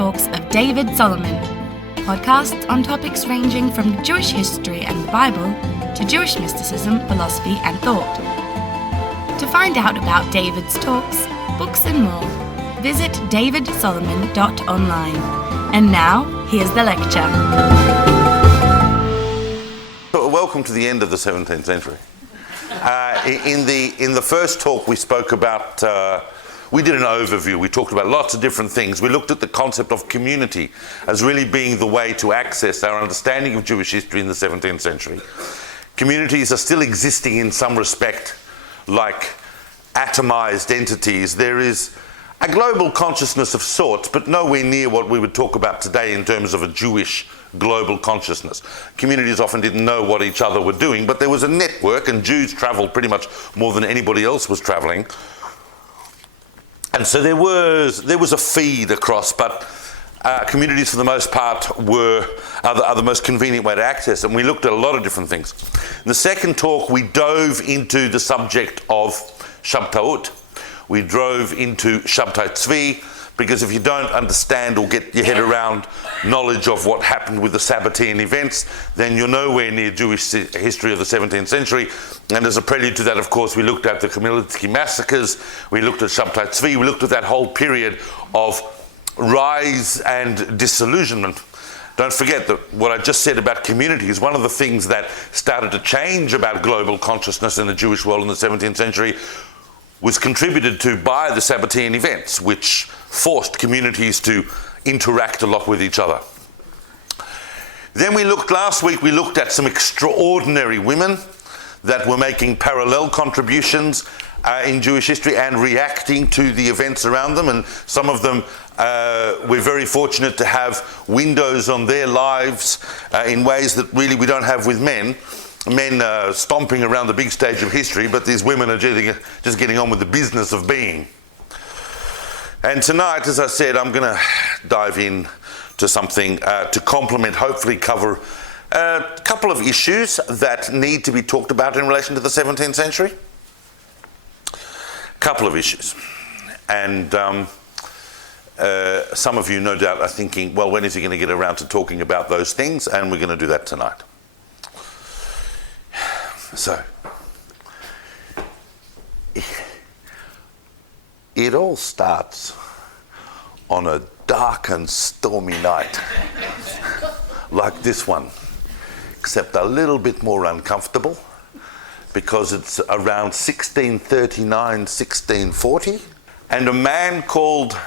talks of David Solomon, podcasts on topics ranging from Jewish history and the Bible to Jewish mysticism, philosophy and thought. To find out about David's talks, books and more, visit davidsolomon.online. And now, here's the lecture. Welcome to the end of the 17th century. In the first talk we spoke about, we did an overview, we talked about lots of different things. We looked at the concept of community as really being the way to access our understanding of Jewish history in the 17th century. Communities are still existing in some respect like atomized entities. There is a global consciousness of sorts, but nowhere near what we would talk about today in terms of a Jewish global consciousness. Communities often didn't know what each other were doing, but there was a network, and Jews traveled pretty much more than anybody else was traveling. And so there was a feed across, but communities for the most part are the most convenient way to access, and we looked at a lot of different things. In the second talk, we dove into the subject of Shabtaut. We drove into Shabtai Tzvi, because if you don't understand or get your head around knowledge of what happened with the Sabbatean events, then you're nowhere near Jewish history of the 17th century. And as a prelude to that, of course, we looked at the Khmelnytsky massacres, we looked at Shabtai Tzvi, we looked at that whole period of rise and disillusionment. Don't forget that what I just said about community is one of the things that started to change about global consciousness in the Jewish world in the 17th century was contributed to by the Sabbatean events, which forced communities to interact a lot with each other. Then last week we looked at some extraordinary women that were making parallel contributions in Jewish history and reacting to the events around them, and some of them we're very fortunate to have windows on their lives in ways that really we don't have with men. Men stomping around the big stage of history, but these women are just getting on with the business of being. And tonight, as I said, I'm going to dive in to something to complement, hopefully cover a couple of issues that need to be talked about in relation to the 17th century. A couple of issues. And some of you no doubt are thinking, well, when is he going to get around to talking about those things? And we're going to do that tonight. So, it all starts on a dark and stormy night, like this one, except a little bit more uncomfortable, because it's around 1639, 1640, and a man called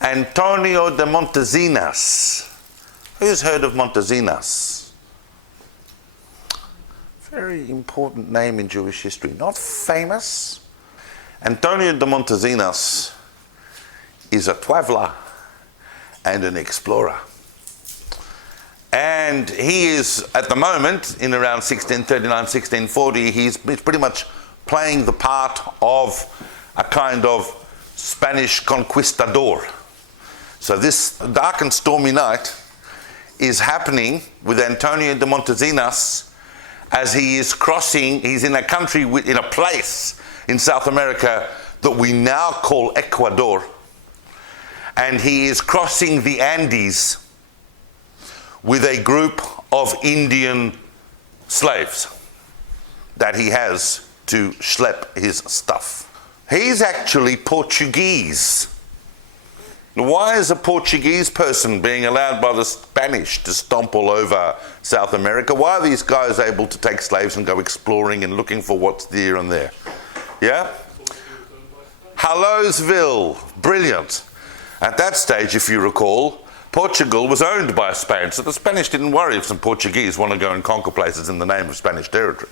Antonio de Montezinas. Who's heard of Montezinas? Very important name in Jewish history, not famous. Antonio de Montezinas is a traveler and an explorer. And he is, at the moment, in around 1639, 1640, he's pretty much playing the part of a kind of Spanish conquistador. So this dark and stormy night is happening with Antonio de Montezinas as he is crossing. He's in a country, in a place in South America that we now call Ecuador, and he is crossing the Andes with a group of Indian slaves that he has to schlep his stuff. He's actually Portuguese. Why is a Portuguese person being allowed by the Spanish to stomp all over South America? Why are these guys able to take slaves and go exploring and looking for what's there and there? Yeah? Hallowsville. Brilliant. At that stage, if you recall, Portugal was owned by Spain, so the Spanish didn't worry if some Portuguese want to go and conquer places in the name of Spanish territory.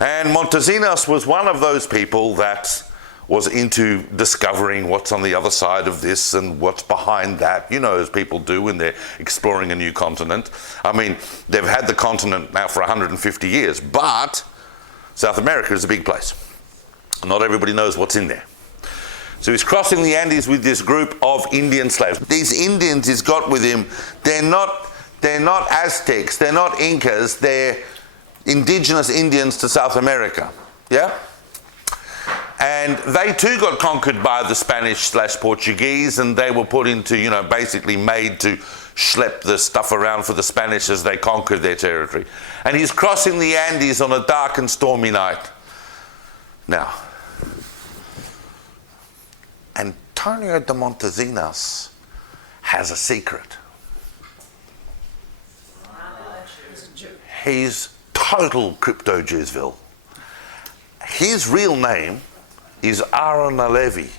And Montezinas was one of those people that was into discovering what's on the other side of this and what's behind that, as people do when they're exploring a new continent. I mean, they've had the continent now for 150 years, but South America is a big place. Not everybody knows what's in there. So he's crossing the Andes with this group of Indian slaves. These Indians he's got with him, they're not Aztecs, they're not Incas, they're indigenous Indians to South America. Yeah? And they too got conquered by the Spanish/Portuguese, and they were put into, basically made to schlep the stuff around for the Spanish as they conquered their territory. And he's crossing the Andes on a dark and stormy night. Now, Antonio de Montezinas has a secret. He's total crypto-Jewsville. His real name is HA-LEVI.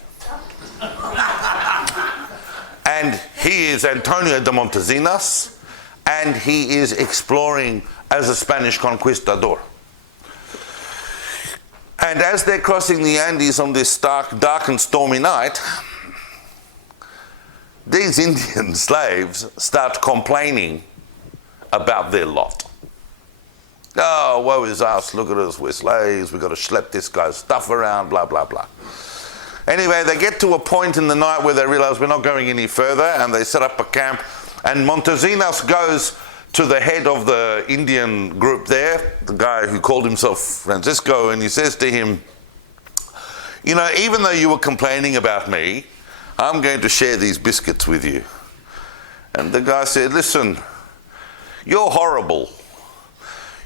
And he is Antonio de Montezinas, and he is exploring as a Spanish conquistador. And as they're crossing the Andes on this dark and stormy night, these Indian slaves start complaining about their lot. Oh, woe is us, look at us, we're slaves, we've got to schlep this guy's stuff around, blah, blah, blah. Anyway, they get to a point in the night where they realize we're not going any further, and they set up a camp, and Montezinas goes to the head of the Indian group there, the guy who called himself Francisco, and he says to him, even though you were complaining about me, I'm going to share these biscuits with you. And the guy said, listen, you're horrible.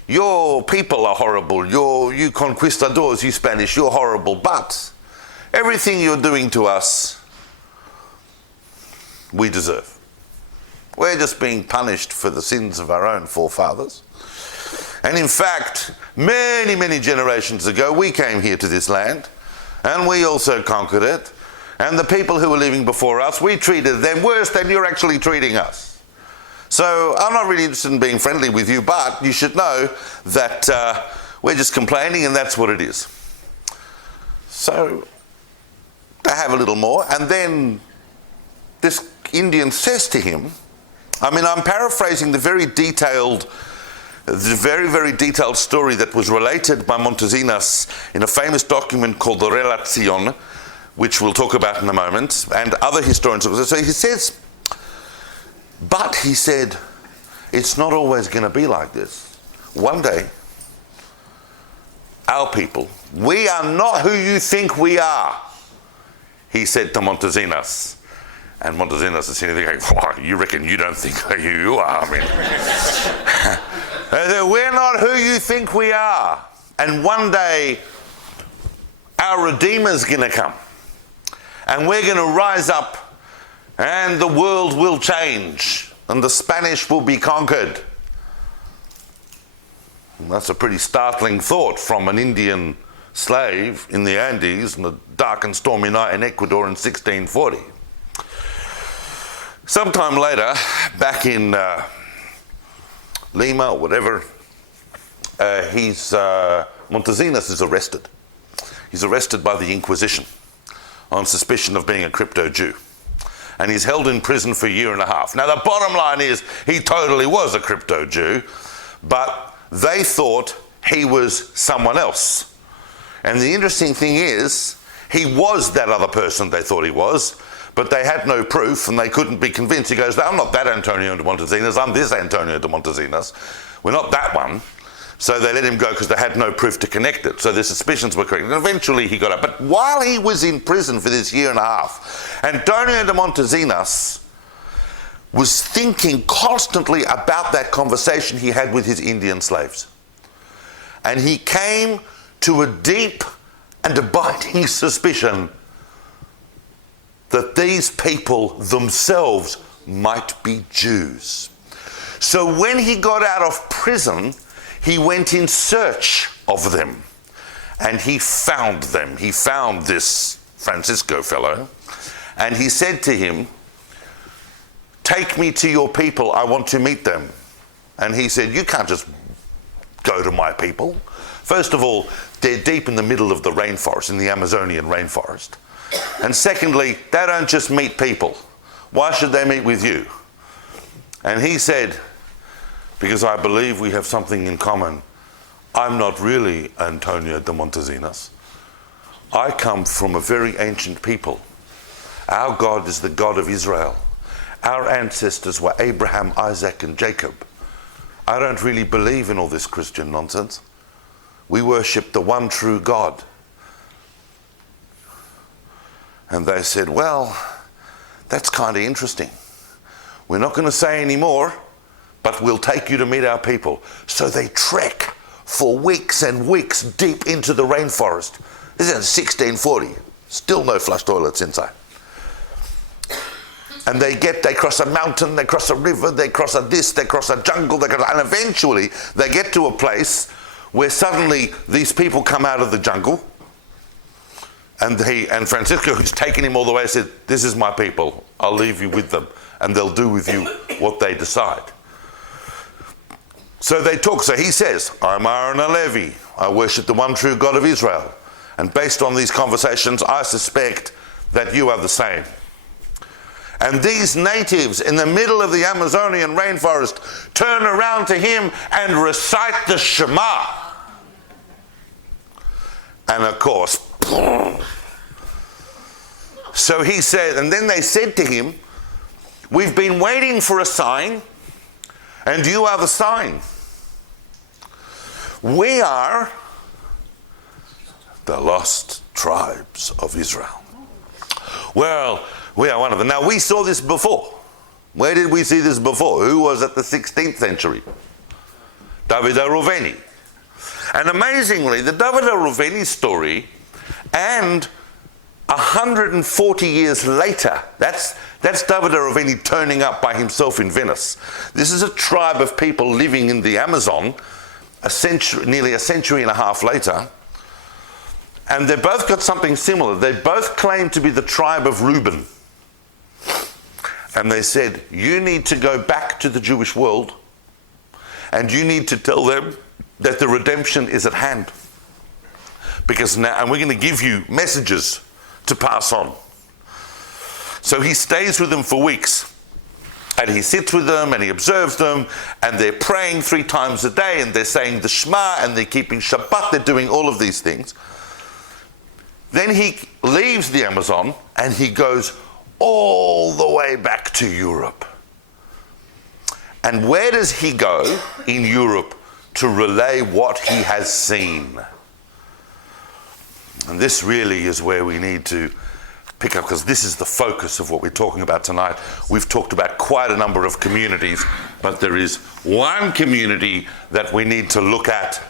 Your people are horrible. You conquistadors, you Spanish, you're horrible. But everything you're doing to us, we deserve. We're just being punished for the sins of our own forefathers. And in fact, many, many generations ago, we came here to this land, and we also conquered it. And the people who were living before us, we treated them worse than you're actually treating us. So I'm not really interested in being friendly with you, but you should know that we're just complaining, and that's what it is. So they have a little more, and then this Indian says to him, I'm paraphrasing the very, very detailed story that was related by Montezinas in a famous document called the Relación, which we'll talk about in a moment, and other historians. So he says, but he said, it's not always going to be like this. One day, our people, we are not who you think we are, he said to Montezinas. And Montezinas is sitting there going, you reckon you don't think who you are? We're not who you think we are. And one day, our Redeemer's going to come. And we're going to rise up, and the world will change, and the Spanish will be conquered. And that's a pretty startling thought from an Indian slave in the Andes on a dark and stormy night in Ecuador in 1640. Sometime later, back in Lima or whatever, Montezinas is arrested. He's arrested by the Inquisition on suspicion of being a crypto-Jew. And he's held in prison for a year and a half. Now, the bottom line is he totally was a crypto-Jew, but they thought he was someone else. And the interesting thing is, he was that other person they thought he was, but they had no proof and they couldn't be convinced. He goes, I'm not that Antonio de Montezinas, I'm this Antonio de Montezinas. We're not that one. So they let him go because they had no proof to connect it. So their suspicions were correct. And eventually he got out. But while he was in prison for this year and a half, Antonio de Montezinas was thinking constantly about that conversation he had with his Indian slaves. And he came to a deep and abiding suspicion that these people themselves might be Jews. So when he got out of prison, he went in search of them, and he found them. He found this Francisco fellow, and he said to him, take me to your people, I want to meet them. And he said, you can't just go to my people. First of all, they're deep in the middle of the rainforest, in the Amazonian rainforest. And secondly, they don't just meet people. Why should they meet with you? And he said, because I believe we have something in common. I'm not really Antonio de Montezinas. I come from a very ancient people. Our God is the God of Israel. Our ancestors were Abraham, Isaac, and Jacob. I don't really believe in all this Christian nonsense. We worship the one true God. And they said, well, that's kind of interesting. We're not going to say any more, but we'll take you to meet our people. So they trek for weeks and weeks deep into the rainforest. This is in 1640. Still no flush toilets inside. And they cross a mountain, they cross a river, they cross they cross a jungle, and eventually they get to a place where suddenly these people come out of the jungle, and Francisco, who's taken him all the way, said, this is my people, I'll leave you with them, and they'll do with you what they decide. So they talk. So he says, I'm HA-LEVI, I worship the one true God of Israel, and based on these conversations, I suspect that you are the same. And these natives in the middle of the Amazonian rainforest turn around to him and recite the Shema. And of course, so he said, and then they said to him, we've been waiting for a sign, and you are the sign. We are the lost tribes of Israel. Well, we are one of them. Now, we saw this before. Where did we see this before? Who was at the 16th century? David Reuveni. And amazingly, the David Reuveni story, and 140 years later, that's David Reuveni turning up by himself in Venice. This is a tribe of people living in the Amazon nearly a century and a half later. And they both got something similar. They both claim to be the tribe of Reuben. And they said, you need to go back to the Jewish world and you need to tell them that the redemption is at hand. Because now, and we're going to give you messages to pass on. So he stays with them for weeks. And he sits with them and he observes them, and they're praying 3 times a day, and they're saying the Shema, and they're keeping Shabbat, they're doing all of these things. Then he leaves the Amazon and he goes all the way back to Europe. And where does he go in Europe to relay what he has seen? And this really is where we need to pick up, because this is the focus of what we're talking about tonight. We've talked about quite a number of communities, but there is one community that we need to look at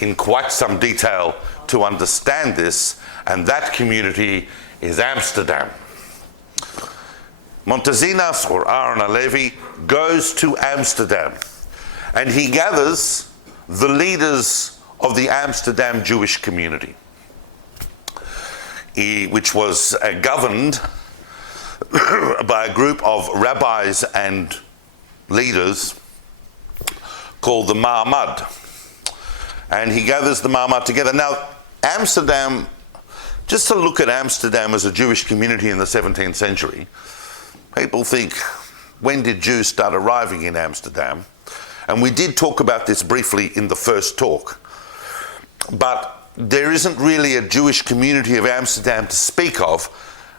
in quite some detail to understand this, and that community is Amsterdam. Montezinas, or HA-LEVI, goes to Amsterdam, and he gathers the leaders of the Amsterdam Jewish community, which was governed by a group of rabbis and leaders called the Ma'amad. And he gathers the Ma'amad together. Now, Amsterdam, just to look at Amsterdam as a Jewish community in the 17th century, people think, when did Jews start arriving in Amsterdam? And we did talk about this briefly in the first talk. But there isn't really a Jewish community of Amsterdam to speak of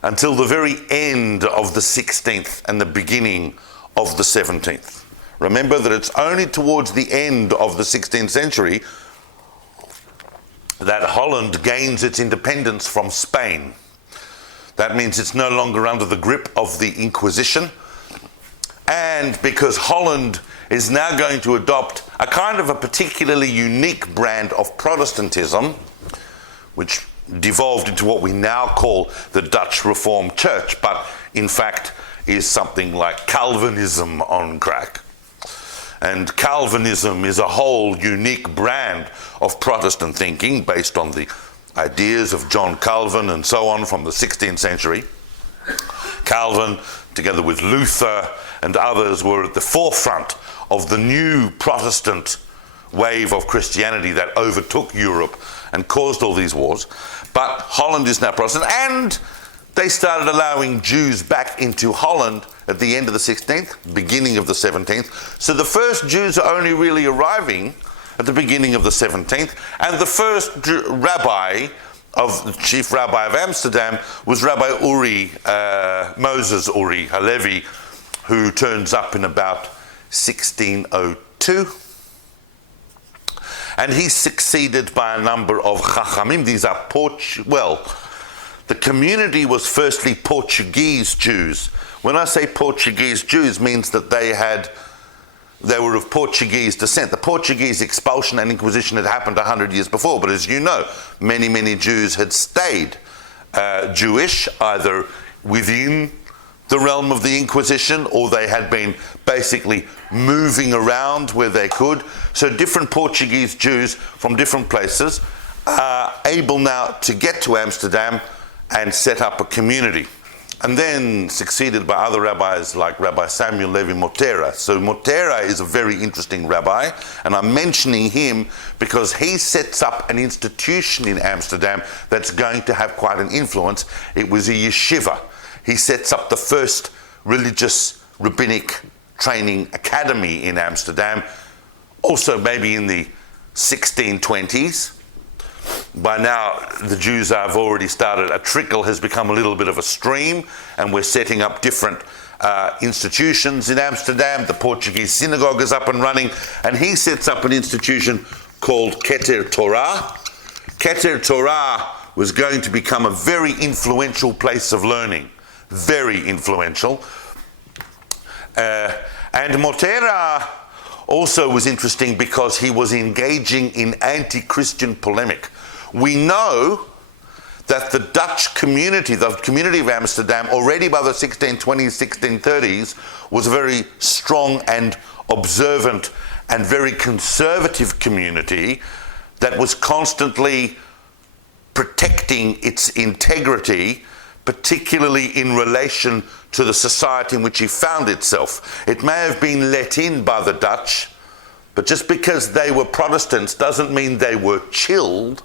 until the very end of the 16th and the beginning of the 17th. Remember that it's only towards the end of the 16th century that Holland gains its independence from Spain. That means it's no longer under the grip of the Inquisition. And because Holland is now going to adopt a kind of a particularly unique brand of Protestantism, which devolved into what we now call the Dutch Reformed Church, but in fact is something like Calvinism on crack. And Calvinism is a whole unique brand of Protestant thinking based on the ideas of John Calvin and so on from the 16th century. Calvin, together with Luther and others, were at the forefront of the new Protestant wave of Christianity that overtook Europe and caused all these wars. But Holland is now Protestant, and they started allowing Jews back into Holland at the end of the 16th, beginning of the 17th. So the first Jews are only really arriving at the beginning of the 17th, and the first the chief rabbi of Amsterdam was Rabbi Moses Uri HA-LEVI, who turns up in about 1602. And he's succeeded by a number of Chachamim. These are The community was firstly Portuguese Jews. When I say Portuguese Jews, means that they were of Portuguese descent. The Portuguese expulsion and Inquisition had happened 100 years before, but as you know, many, many Jews had stayed Jewish, either within the realm of the Inquisition, or they had been basically moving around where they could. So different Portuguese Jews from different places are able now to get to Amsterdam and set up a community. And then succeeded by other rabbis like Rabbi Samuel Levy Mattera. So Mattera is a very interesting rabbi, and I'm mentioning him because he sets up an institution in Amsterdam that's going to have quite an influence. It was a yeshiva. He sets up the first religious rabbinic training academy in Amsterdam, also maybe in the 1620s. By now, the Jews have already started, a trickle has become a little bit of a stream, and we're setting up different institutions in Amsterdam. The Portuguese Synagogue is up and running, and he sets up an institution called Keter Torah. Keter Torah was going to become a very influential place of learning, very influential. And Mattera also was interesting because he was engaging in anti-Christian polemic. We know that the Dutch community, the community of Amsterdam, already by the 1620s, 1630s, was a very strong and observant and very conservative community that was constantly protecting its integrity, particularly in relation to the society in which it found itself. It may have been let in by the Dutch, but just because they were Protestants doesn't mean they were chilled.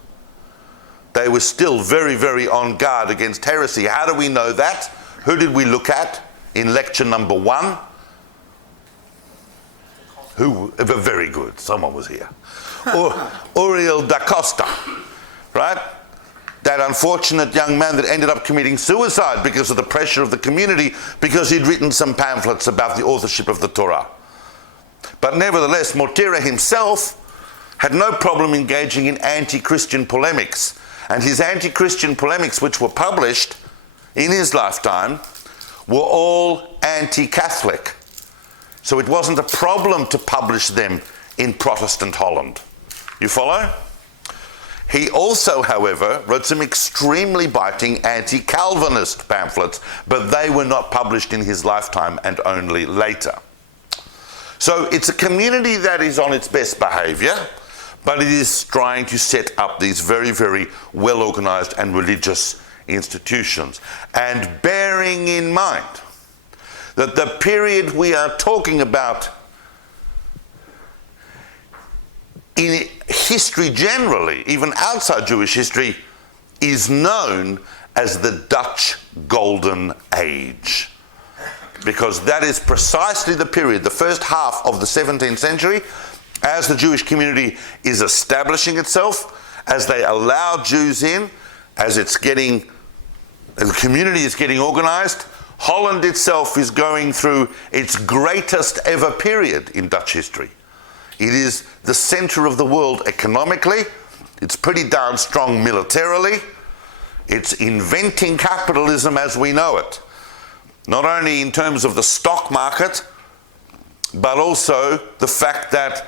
They were still very, very on guard against heresy. How do we know that? Who did we look at in lecture number 1? Who? Very good. Someone was here. Uriel da Costa, right? That unfortunate young man that ended up committing suicide because of the pressure of the community, because he'd written some pamphlets about the authorship of the Torah. But nevertheless, Mattera himself had no problem engaging in anti-Christian polemics. And his anti-Christian polemics, which were published in his lifetime, were all anti-Catholic. So it wasn't a problem to publish them in Protestant Holland. You follow? He also, however, wrote some extremely biting anti-Calvinist pamphlets, but they were not published in his lifetime and only later. So it's a community that is on its best behavior, but it is trying to set up these very, very well-organized and religious institutions. And bearing in mind that the period we are talking about in history generally, even outside Jewish history, is known as the Dutch Golden Age. Because that is precisely the period, the first half of the 17th century, as the Jewish community is establishing itself, as they allow Jews in, as the community is getting organized. Holland itself is going through its greatest ever period in Dutch history. It is the center of the world economically. It's pretty darn strong militarily. It's inventing capitalism as we know it. Not only in terms of the stock market, but also the fact that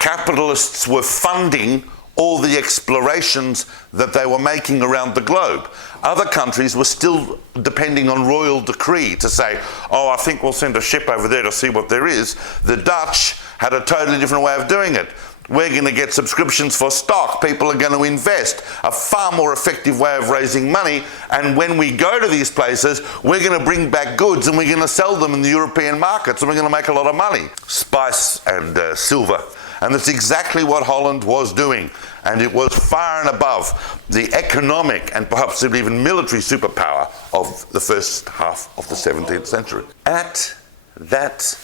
capitalists were funding all the explorations that they were making around the globe. Other countries were still depending on royal decree to say, oh, I think we'll send a ship over there to see what there is. The Dutch had a totally different way of doing it. We're going to get subscriptions for stock. People are going to invest. A far more effective way of raising money. And when we go to these places, we're going to bring back goods and we're going to sell them in the European markets and we're going to make a lot of money. Spice and silver. And that's exactly what Holland was doing. And it was far and above the economic and perhaps even military superpower of the first half of the 17th century. At that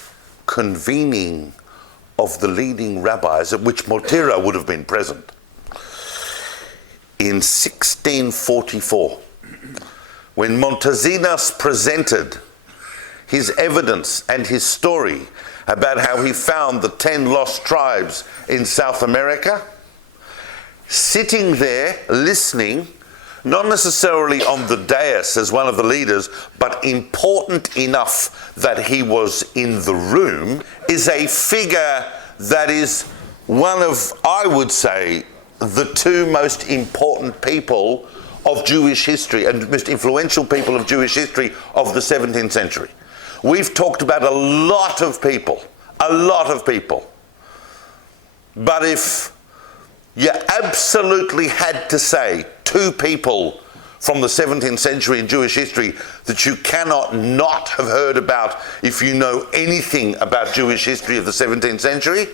convening of the leading rabbis, at which Mattera would have been present, in 1644, when Montesinos presented his evidence and his story about how he found the 10 lost tribes in South America, sitting there listening not necessarily on the dais as one of the leaders, but important enough that he was in the room, is a figure that is one of, I would say, the two most important people of Jewish history and most influential people of Jewish history of the 17th century. We've talked about a lot of people. But if you absolutely had to say two people from the 17th century in Jewish history that you cannot not have heard about if you know anything about Jewish history of the 17th century,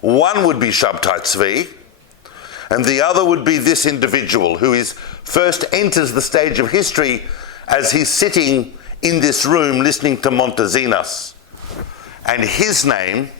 one would be Shabtai Tzvi, and the other would be this individual who first enters the stage of history as he's sitting in this room listening to Montezinas. And his name,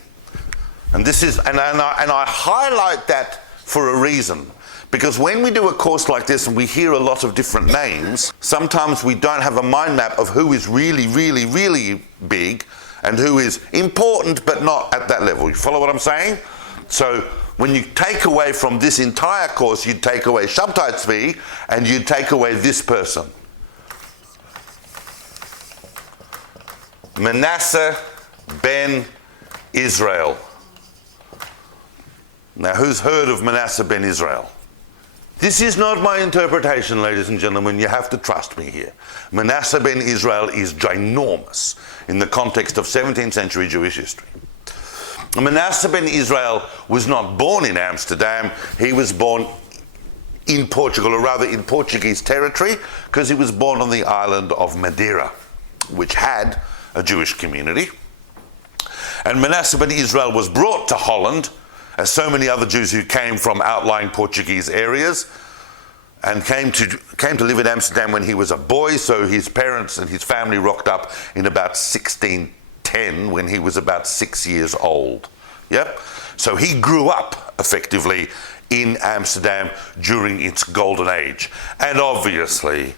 and I highlight that for a reason, because when we do a course like this and we hear a lot of different names, sometimes we don't have a mind map of who is really, really, really big and who is important but not at that level. You follow what I'm saying? So when you take away from this entire course, you take away Shabtai Tzvi and you take away this person. Manasseh Ben-Israel. Now, who's heard of Manasseh Ben-Israel? This is not my interpretation, ladies and gentlemen. You have to trust me here. Manasseh Ben-Israel is ginormous in the context of 17th century Jewish history. Manasseh Ben-Israel was not born in Amsterdam. He was born in Portugal, or rather in Portuguese territory, because he was born on the island of Mattera, which had a Jewish community. And Manasseh Ben-Israel was brought to Holland, as so many other Jews who came from outlying Portuguese areas, and came to live in Amsterdam when he was a boy. So his parents and his family rocked up in about 1610 when he was about 6 years old. Yep. So he grew up effectively in Amsterdam during its golden age. And obviously,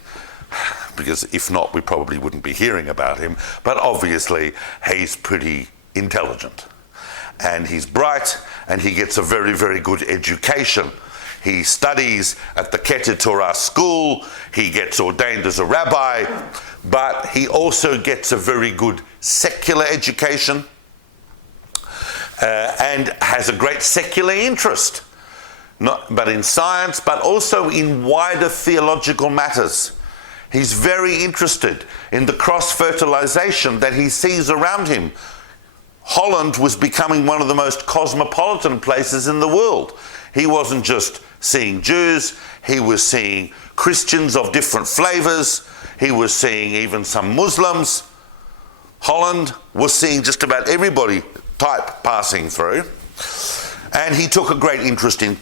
because if not, we probably wouldn't be hearing about him, but obviously he's pretty intelligent. And he's bright, and he gets a very, very good education. He studies at the Keter Torah school, he gets ordained as a rabbi, but he also gets a very good secular education and has a great secular interest, not but in science, but also in wider theological matters. He's very interested in the cross-fertilization that he sees around him. Holland was becoming one of the most cosmopolitan places in the world. He wasn't just seeing Jews, he was seeing Christians of different flavors, he was seeing even some Muslims. Holland was seeing just about everybody type passing through. And he took a great interest in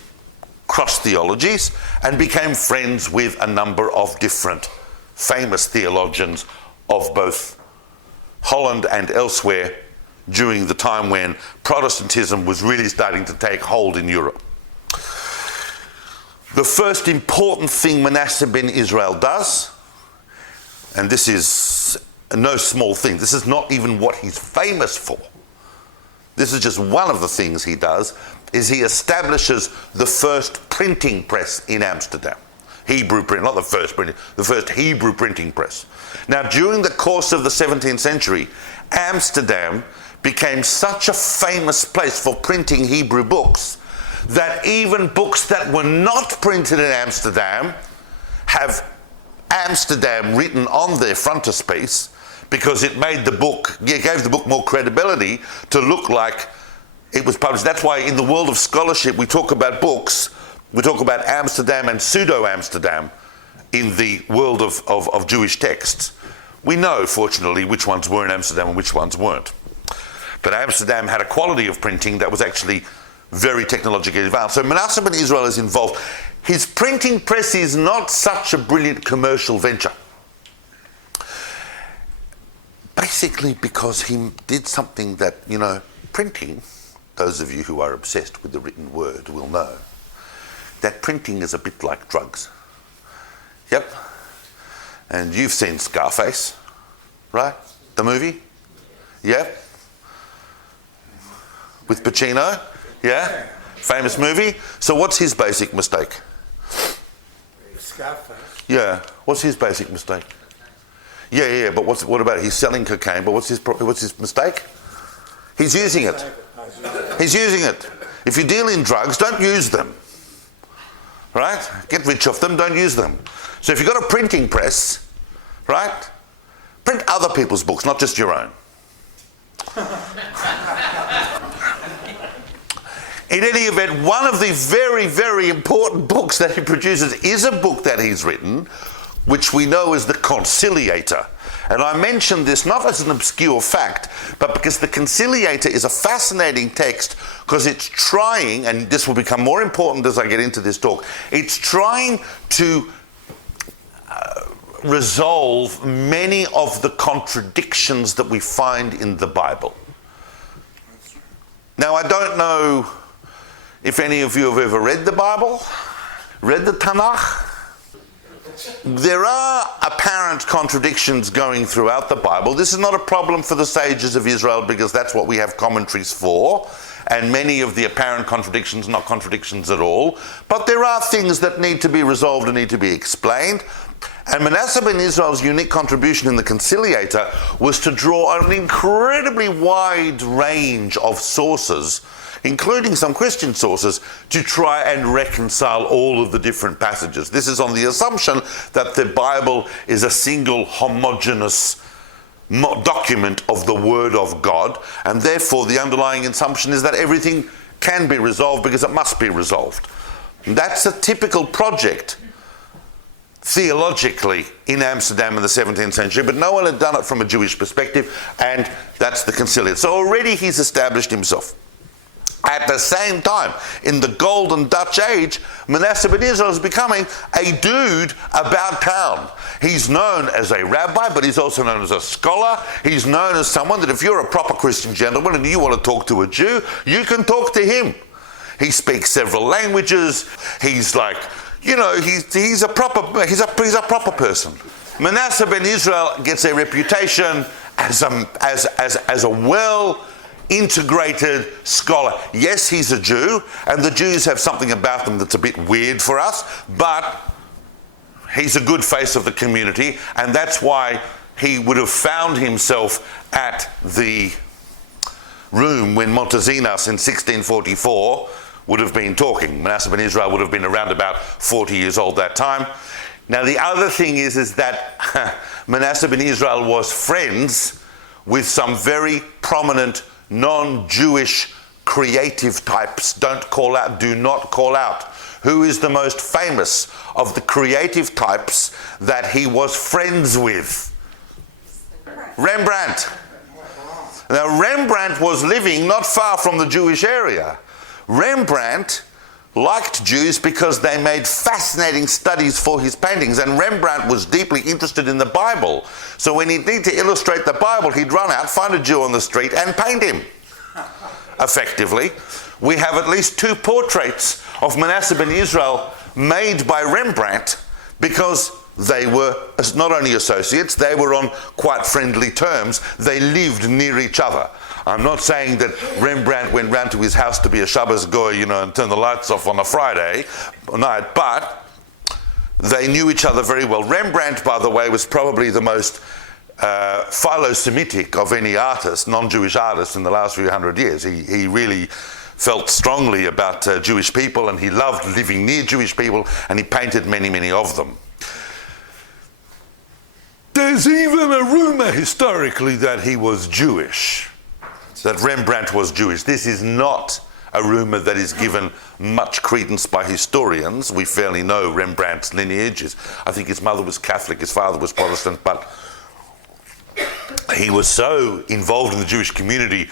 cross theologies and became friends with a number of different famous theologians of both Holland and elsewhere during the time when Protestantism was really starting to take hold in Europe. The first important thing Manasseh Ben-Israel does, and this is no small thing, this is not even what he's famous for, this is just one of the things he does, is he establishes the first printing press in Amsterdam. Hebrew print, not the first printing, the first Hebrew printing press. Now, during the course of the 17th century, Amsterdam became such a famous place for printing Hebrew books that even books that were not printed in Amsterdam have Amsterdam written on their frontispiece, because it made the book, it gave the book more credibility to look like it was published. That's why in the world of scholarship we talk about books, we talk about Amsterdam and pseudo-Amsterdam in the world of Jewish texts. We know, fortunately, which ones were in Amsterdam and which ones weren't. But Amsterdam had a quality of printing that was actually very technologically advanced. So Manasseh Ben-Israel is involved. His printing press is not such a brilliant commercial venture. Basically because he did something that, printing, those of you who are obsessed with the written word will know, that printing is a bit like drugs. Yep. And you've seen Scarface, right? The movie? Yep. With Pacino? Yeah? Famous movie. So what's his basic mistake? Yeah. What's his basic mistake? Yeah. But what about it? He's selling cocaine, but what's his mistake? He's using it. He's using it. If you deal in drugs, don't use them. Right? Get rich off them, don't use them. So if you've got a printing press, right? Print other people's books, not just your own. In any event, one of the very, very important books that he produces is a book that he's written, which we know as the Conciliator. And I mention this not as an obscure fact, but because the Conciliator is a fascinating text, because it's trying, and this will become more important as I get into this talk, it's trying to resolve many of the contradictions that we find in the Bible. Now, I don't know if any of you have ever read the Bible, read the Tanakh. There are apparent contradictions going throughout the Bible. This is not a problem for the sages of Israel because that's what we have commentaries for, and many of the apparent contradictions, not contradictions at all. But there are things that need to be resolved and need to be explained. And Manasseh Ben-Israel's unique contribution in the Conciliator was to draw an incredibly wide range of sources, including some Christian sources, to try and reconcile all of the different passages. This is on the assumption that the Bible is a single homogeneous document of the Word of God, and therefore the underlying assumption is that everything can be resolved because it must be resolved. And that's a typical project theologically in Amsterdam in the 17th century, but no one had done it from a Jewish perspective, and that's the Conciliator. So already he's established himself. At the same time, in the golden Dutch age, Manasseh Ben-Israel is becoming a dude about town. He's known as a rabbi, but he's also known as a scholar. He's known as someone that if you're a proper Christian gentleman and you want to talk to a Jew, you can talk to him. He speaks several languages. He's like, you know, he's a proper person. Manasseh Ben-Israel gets a reputation as a well-integrated scholar. Yes, he's a Jew, and the Jews have something about them that's a bit weird for us, but he's a good face of the community, and that's why he would have found himself at the room when Montezinas in 1644 would have been talking. Manasseh Ben-Israel would have been around about 40 years old that time. Now the other thing is that Manasseh Ben-Israel was friends with some very prominent non-Jewish creative types. Do not call out. Who is the most famous of the creative types that he was friends with? Rembrandt. Now Rembrandt was living not far from the Jewish area. Rembrandt liked Jews because they made fascinating studies for his paintings, and Rembrandt was deeply interested in the Bible. So when he'd need to illustrate the Bible, he'd run out, find a Jew on the street and paint him. Effectively, we have at least 2 portraits of Manasseh Ben-Israel made by Rembrandt because they were not only associates, they were on quite friendly terms. They lived near each other. I'm not saying that Rembrandt went round to his house to be a Shabbos goy, and turn the lights off on a Friday night, but they knew each other very well. Rembrandt, by the way, was probably the most philo-Semitic of any artist, non-Jewish artist in the last few hundred years. He really felt strongly about Jewish people, and he loved living near Jewish people, and he painted many, many of them. There's even a rumor historically that he was Jewish, that Rembrandt was Jewish. This is not a rumor that is given much credence by historians. We fairly know Rembrandt's lineage. I think his mother was Catholic, his father was Protestant, but he was so involved in the Jewish community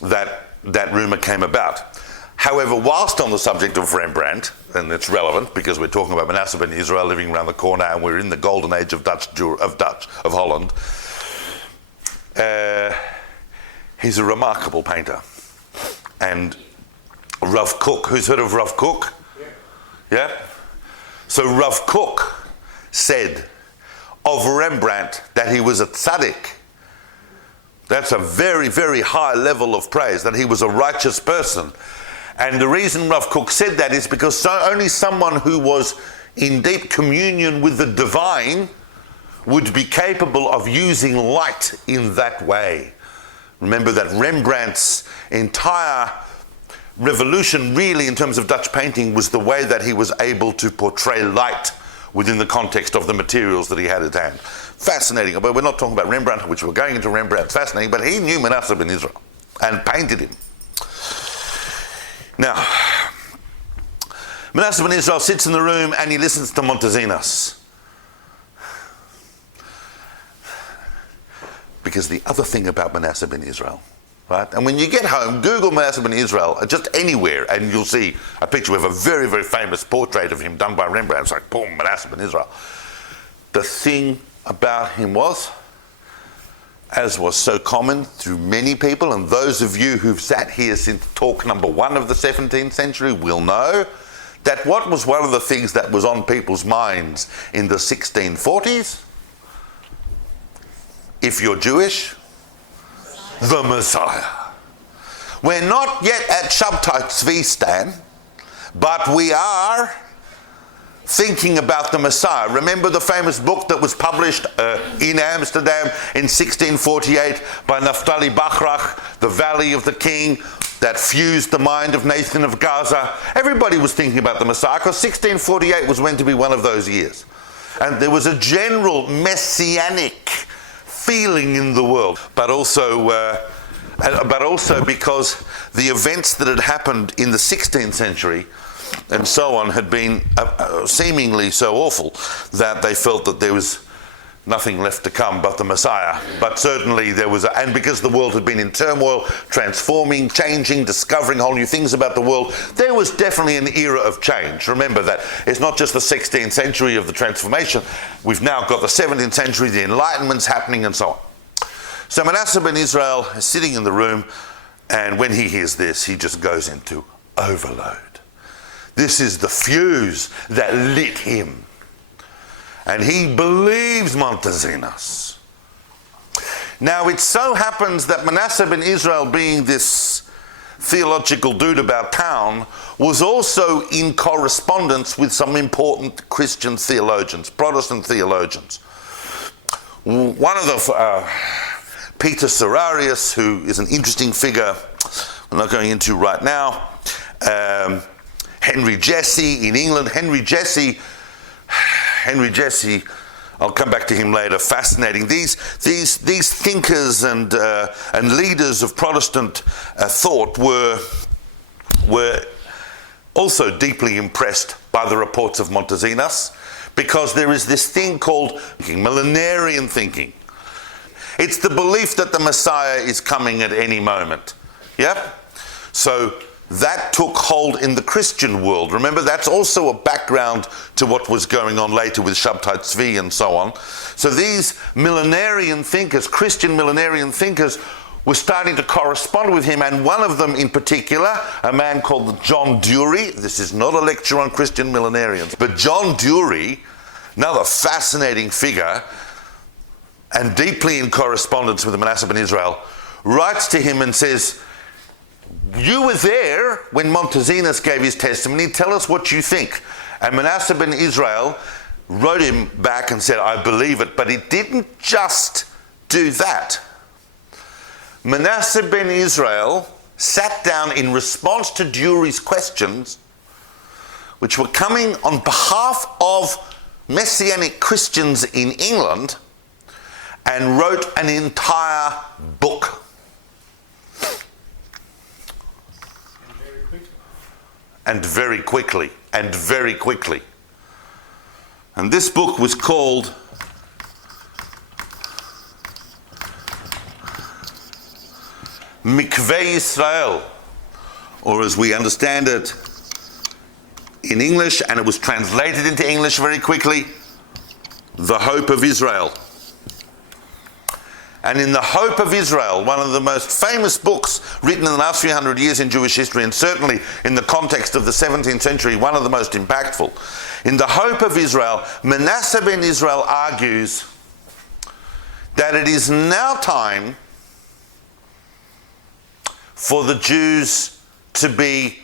that that rumor came about. However, whilst on the subject of Rembrandt, and it's relevant because we're talking about Manasseh Ben-Israel living around the corner, and we're in the golden age of Holland, he's a remarkable painter. And Rav Kook, who's heard of Rav Kook? Yeah? So Rav Kook said of Rembrandt that he was a tzaddik. That's a very, very high level of praise, that he was a righteous person. And the reason Rav Kook said that is because only someone who was in deep communion with the divine, would be capable of using light in that way. Remember that Rembrandt's entire revolution really in terms of Dutch painting was the way that he was able to portray light within the context of the materials that he had at hand. Fascinating, but we're not talking about Rembrandt, which we're going into Rembrandt, fascinating, but he knew Manasseh Ben-Israel and painted him. Now, Manasseh Ben-Israel sits in the room and he listens to Montezinos. Because the other thing about Manasseh Ben-Israel, right? And when you get home, Google Manasseh Ben-Israel, just anywhere, and you'll see a picture of a very, very famous portrait of him done by Rembrandt. It's like, boom, Manasseh Ben-Israel. The thing about him was, as was so common through many people, and those of you who've sat here since talk number 1 of the 17th century will know, that what was one of the things that was on people's minds in the 1640s? If you're Jewish, the Messiah. We're not yet at Shabtai Tzvi Stan, but we are thinking about the Messiah. Remember the famous book that was published in Amsterdam in 1648 by Naphtali Bachrach, The Valley of the King, that fused the mind of Nathan of Gaza. Everybody was thinking about the Messiah because 1648 was meant to be one of those years. And there was a general messianic feeling in the world, but also because the events that had happened in the 16th century and so on had been seemingly so awful that they felt that there was nothing left to come but the Messiah. But certainly there was, and because the world had been in turmoil, transforming, changing, discovering whole new things about the world, there was definitely an era of change. Remember that it's not just the 16th century of the transformation. We've now got the 17th century, the Enlightenment's happening and so on. So Manasseh Ben-Israel is sitting in the room, and when he hears this, he just goes into overload. This is the fuse that lit him. And he believes Montezinos. Now it so happens that Manasseh Ben-Israel, being this theological dude about town, was also in correspondence with some important Christian theologians, Protestant theologians. One of the, Peter Serrarius, who is an interesting figure I'm not going into right now, Henry Jesse in England. Henry Jesse, I'll come back to him later. Fascinating. These thinkers and leaders of Protestant thought were also deeply impressed by the reports of Montezinos, because there is this thing called millenarian thinking. It's the belief that the Messiah is coming at any moment. Yeah? So that took hold in the Christian world. Remember, that's also a background to what was going on later with Shabtai Tzvi and so on. So these millenarian thinkers, Christian millenarian thinkers, were starting to correspond with him, and one of them in particular, a man called John Dury. This is not a lecture on Christian millenarians, but John Dury, another fascinating figure, and deeply in correspondence with Manasseh Ben-Israel, writes to him and says, "You were there when Montezinos gave his testimony. Tell us what you think." And Manasseh Ben-Israel wrote him back and said, "I believe it." But he didn't just do that. Manasseh Ben-Israel sat down in response to Dury's questions, which were coming on behalf of Messianic Christians in England, and wrote an entire book. And very quickly. And this book was called Mikveh Yisrael, or as we understand it in English, and it was translated into English very quickly, The Hope of Israel. And in The Hope of Israel, one of the most famous books written in the last few hundred years in Jewish history, and certainly in the context of the 17th century, one of the most impactful. In The Hope of Israel, Manasseh Ben-Israel argues that it is now time for the Jews to be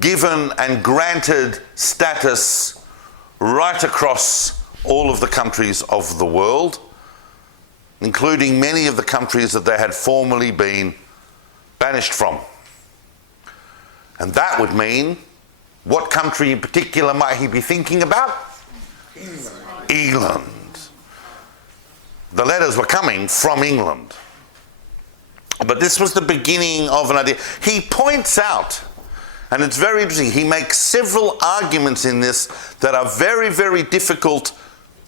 given and granted status right across all of the countries of the world, including many of the countries that they had formerly been banished from. And that would mean, what country in particular might he be thinking about? England. The letters were coming from England. But this was the beginning of an idea. He points out, and it's very interesting, he makes several arguments in this that are very, very difficult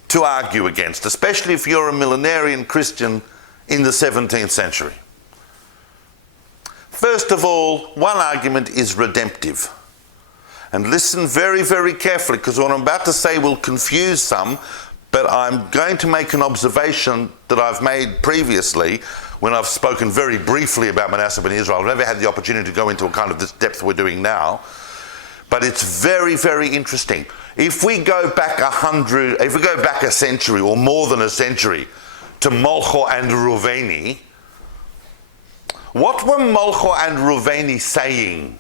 to argue against, especially if you're a millenarian Christian in the 17th century. First of all, one argument is redemptive. And listen very, very carefully, because what I'm about to say will confuse some, but I'm going to make an observation that I've made previously when I've spoken very briefly about Manasseh Ben-Israel. I've never had the opportunity to go into a kind of this depth we're doing now. But it's very, very interesting. If we go back a century or more than a century to Molcho and Reuveni, what were Molcho and Reuveni saying?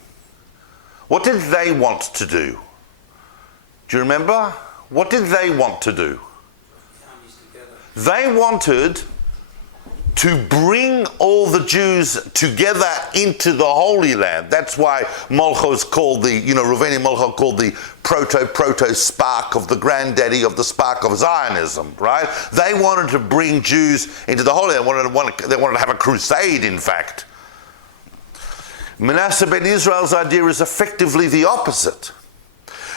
What did they want to do? Do you remember? What did they want to do? They wanted to bring all the Jews together into the Holy Land. That's why Molcho is called Reuveni and Molcho called the proto spark of the granddaddy of the spark of Zionism, right? They wanted to bring Jews into the Holy Land. They wanted to have a crusade, in fact. Manasseh Ben-Israel's idea is effectively the opposite.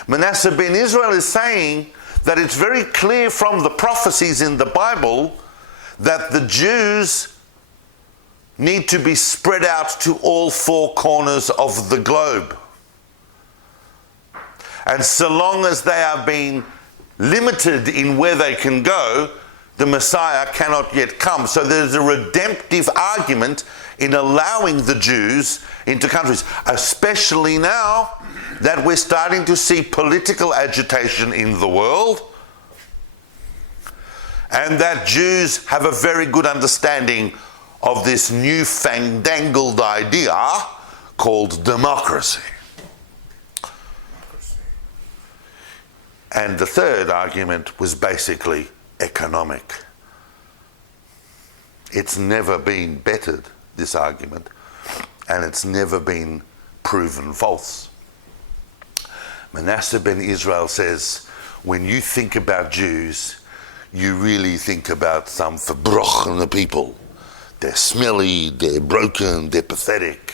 Manasseh Ben-Israel is saying that it's very clear from the prophecies in the Bible that the Jews need to be spread out to all four corners of the globe. And so long as they are being limited in where they can go, the Messiah cannot yet come. So there's a redemptive argument in allowing the Jews into countries, especially now that we're starting to see political agitation in the world, and that Jews have a very good understanding of this newfangled idea called democracy. And the third argument was basically economic. It's never been bettered, this argument, and it's never been proven false. Manasseh Ben-Israel says, when you think about Jews, you really think about some verbrochene people. They're smelly, they're broken, they're pathetic.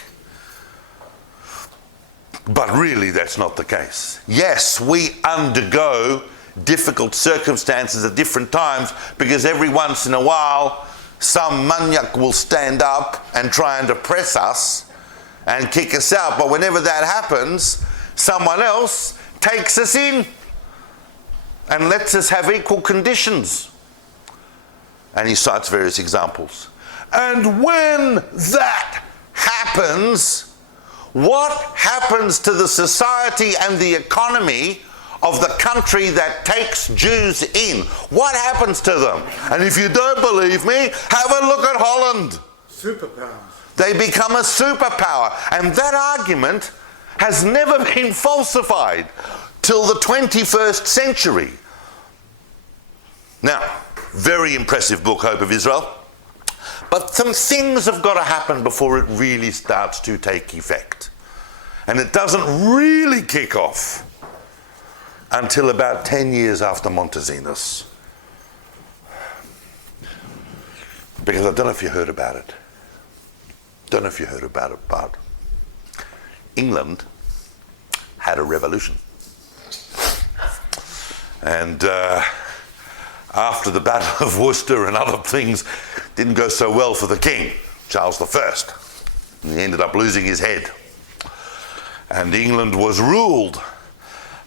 But really, that's not the case. Yes, we undergo difficult circumstances at different times, because every once in a while, some maniac will stand up and try and oppress us and kick us out. But whenever that happens, someone else takes us in and lets us have equal conditions. And he cites various examples. And when that happens, what happens to the society and the economy of the country that takes Jews in? What happens to them? And if you don't believe me, have a look at Holland. Superpowers. They become a superpower. And that argument has never been falsified till the 21st century. Now, very impressive book, Hope of Israel. But some things have got to happen before it really starts to take effect. And it doesn't really kick off until about 10 years after Montezinus. Because I don't know if you heard about it. But England had a revolution. And after the Battle of Worcester and other things didn't go so well for the king, Charles I. And he ended up losing his head. And England was ruled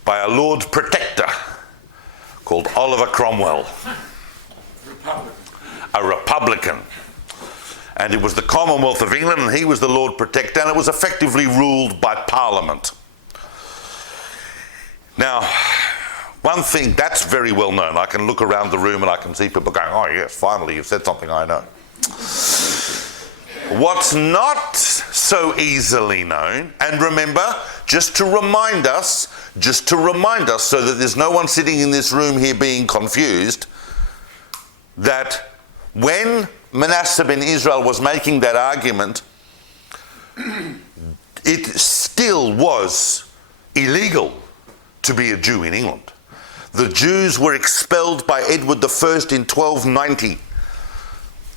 by a Lord Protector called Oliver Cromwell. A Republican. And it was the Commonwealth of England, and he was the Lord Protector, and it was effectively ruled by Parliament. Now, one thing that's very well known, I can look around the room and I can see people going, oh yes, finally you've said something I know. What's not so easily known, and remember, just to remind us, just to remind us, so that there's no one sitting in this room here being confused, that when Manasseh Ben-Israel was making that argument, it still was illegal to be a Jew in England. The Jews were expelled by Edward I in 1290.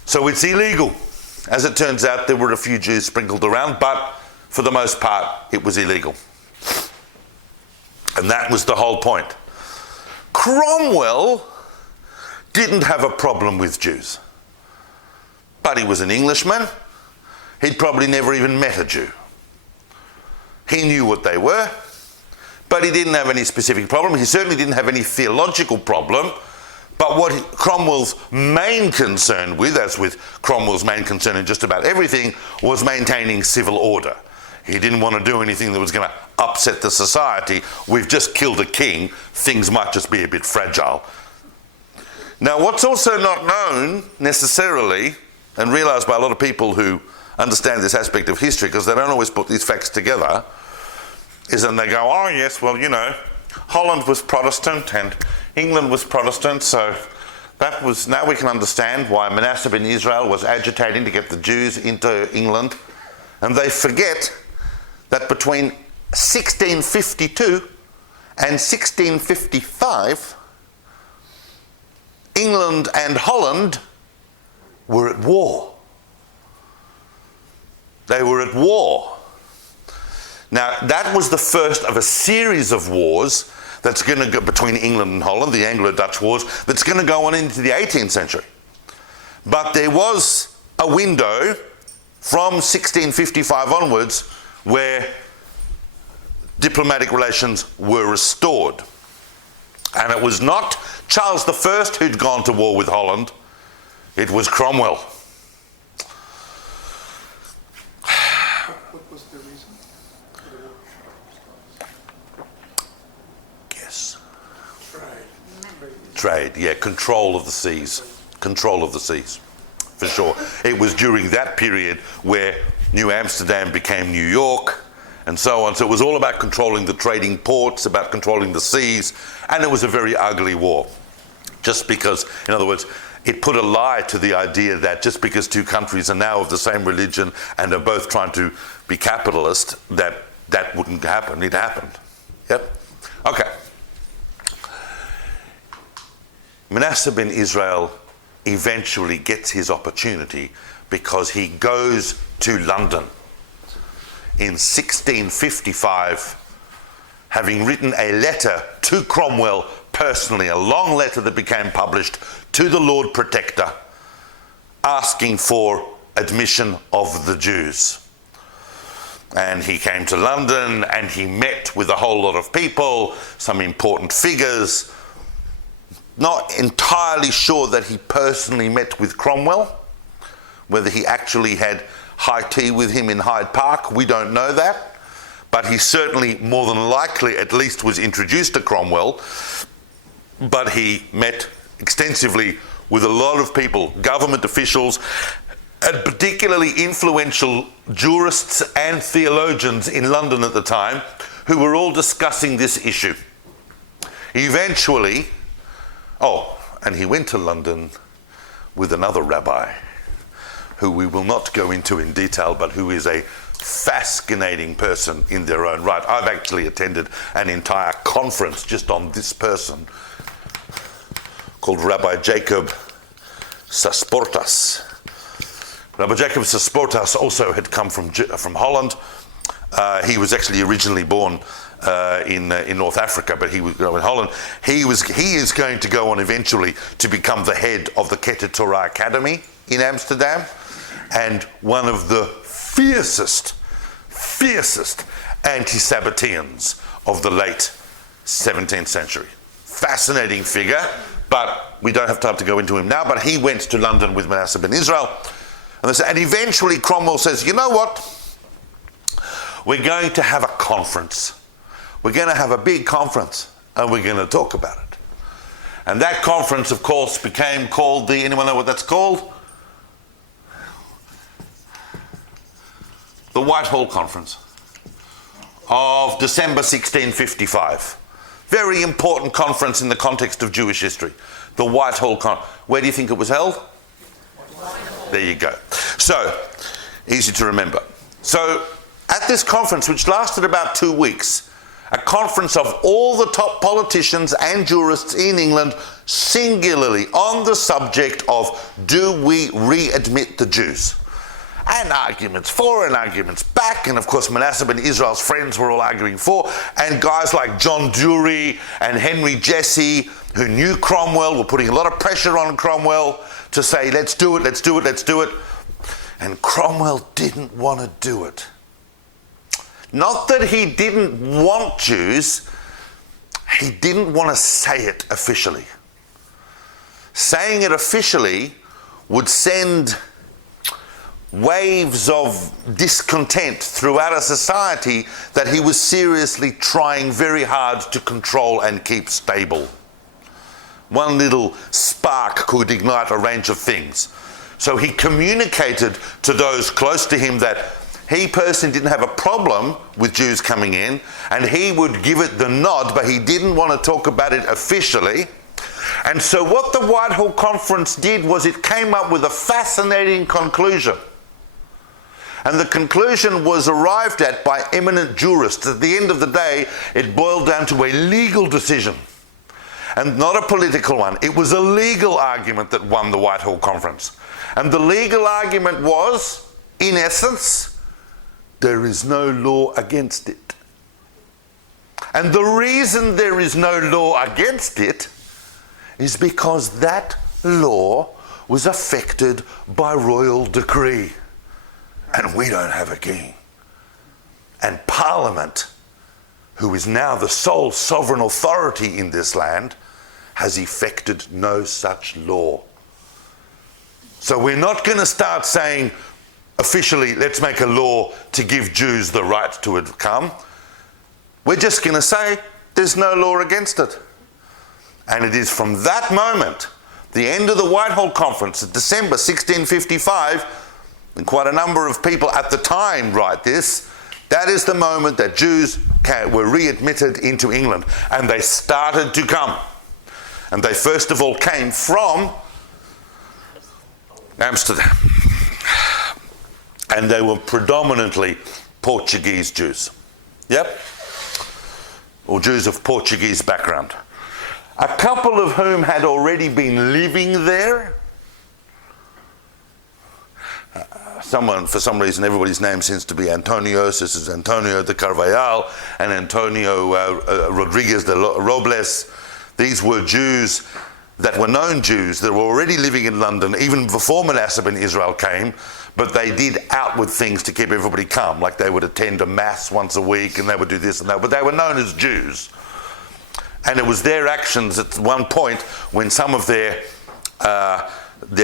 So it's illegal. As it turns out, there were a few Jews sprinkled around, but for the most part, it was illegal. And that was the whole point. Cromwell didn't have a problem with Jews. But he was an Englishman. He'd probably never even met a Jew. He knew what they were, but he didn't have any specific problem. He certainly didn't have any theological problem. But what Cromwell's main concern with, as with Cromwell's main concern in just about everything, was maintaining civil order. He didn't want to do anything that was going to upset the society. We've just killed a king. Things might just be a bit fragile. Now, what's also not known necessarily, and realised by a lot of people who understand this aspect of history, because they don't always put these facts together, is that they go, oh yes, well, you know, Holland was Protestant and England was Protestant, so that was, now we can understand why Manasseh Ben-Israel was agitating to get the Jews into England. And they forget that between 1652 and 1655, England and Holland were at war. They were at war. Now, that was the first of a series of wars that's going to go between England and Holland, the ANGLO-DUTCH wars, that's going to go on into the 18th century. But there was a window from 1655 onwards where diplomatic relations were restored. And it was not Charles I who'd gone to war with Holland, it was Cromwell. What was the reason for the war? Yes. Trade. Trade, yeah, control of the seas. Control of the seas, for sure. It was during that period where New Amsterdam became New York, and so on. So it was all about controlling the trading ports, about controlling the seas, and it was a very ugly war. Just because, in other words, it put a lie to the idea that just because two countries are now of the same religion and are both trying to be capitalist, that wouldn't happen. It happened. Yep. Okay. Manasseh Ben-Israel eventually gets his opportunity because he goes to London in 1655, having written a letter to Cromwell personally, a long letter that became published to the Lord Protector, asking for admission of the Jews. And he came to London and he met with a whole lot of people, some important figures. Not entirely sure that he personally met with Cromwell, whether he actually had high tea with him in Hyde Park, we don't know that. But he certainly, more than likely, at least was introduced to Cromwell. But he met extensively with a lot of people, government officials, and particularly influential jurists and theologians in London at the time, who were all discussing this issue. Eventually, and he went to London with another rabbi, who we will not go into in detail, but who is a fascinating person in their own right. I've actually attended an entire conference just on this person, called Rabbi Jacob Sasportas. Rabbi Jacob Sasportas also had come from Holland. He was actually originally born in North Africa, but he was in Holland. He is going to go on eventually to become the head of the Keter Torah Academy in Amsterdam, and one of the fiercest anti-Sabbateans of the late 17th century. Fascinating figure, but we don't have time to go into him now. But he went to London with Manasseh Ben-Israel, and eventually Cromwell says, you know what? We're going to have a conference. We're going to have a big conference, and we're going to talk about it. And that conference, of course, became called anyone know what that's called? The Whitehall Conference. of December 1655. Very important conference in the context of Jewish history. The Whitehall Conference. Where do you think it was held? There you go. So, easy to remember. So, at this conference, which lasted about 2 weeks, a conference of all the top politicians and jurists in England, singularly on the subject of, do we readmit the Jews? And arguments for and arguments back, and of course Manasseh Ben-Israel's friends were all arguing for, and guys like John Dury and Henry Jesse, who knew Cromwell, were putting a lot of pressure on Cromwell to say, let's do it, let's do it, let's do it. And Cromwell didn't want to do it. Not that he didn't want Jews, he didn't want to say it officially. Saying it officially would send waves of discontent throughout a society that he was seriously trying very hard to control and keep stable. One little spark could ignite a range of things. So he communicated to those close to him that he personally didn't have a problem with Jews coming in, and he would give it the nod, but he didn't want to talk about it officially. And so what the Whitehall Conference did was it came up with a fascinating conclusion. And the conclusion was arrived at by eminent jurists. At the end of the day, it boiled down to a legal decision, and not a political one. It was a legal argument that won the Whitehall Conference. And the legal argument was, in essence, there is no law against it. And the reason there is no law against it is because that law was affected by royal decree. And we don't have a king. And Parliament, who is now the sole sovereign authority in this land, has effected no such law. So we're not going to start saying officially, let's make a law to give Jews the right to come. We're just going to say there's no law against it. And it is from that moment, the end of the Whitehall Conference, December 1655, and quite a number of people at the time write this, that is the moment that Jews were readmitted into England, and they started to come. And they first of all came from Amsterdam. And they were predominantly Portuguese Jews. Yep? Or Jews of Portuguese background. A couple of whom had already been living there. Someone, for some reason, everybody's name seems to be Antonio. This is Antonio de Carvajal and Antonio Rodriguez de Robles. These were Jews that were known Jews that were already living in London even before Manasseh Ben-Israel came, but they did outward things to keep everybody calm, like they would attend a mass once a week and they would do this and that, but they were known as Jews. And it was their actions at one point when some of their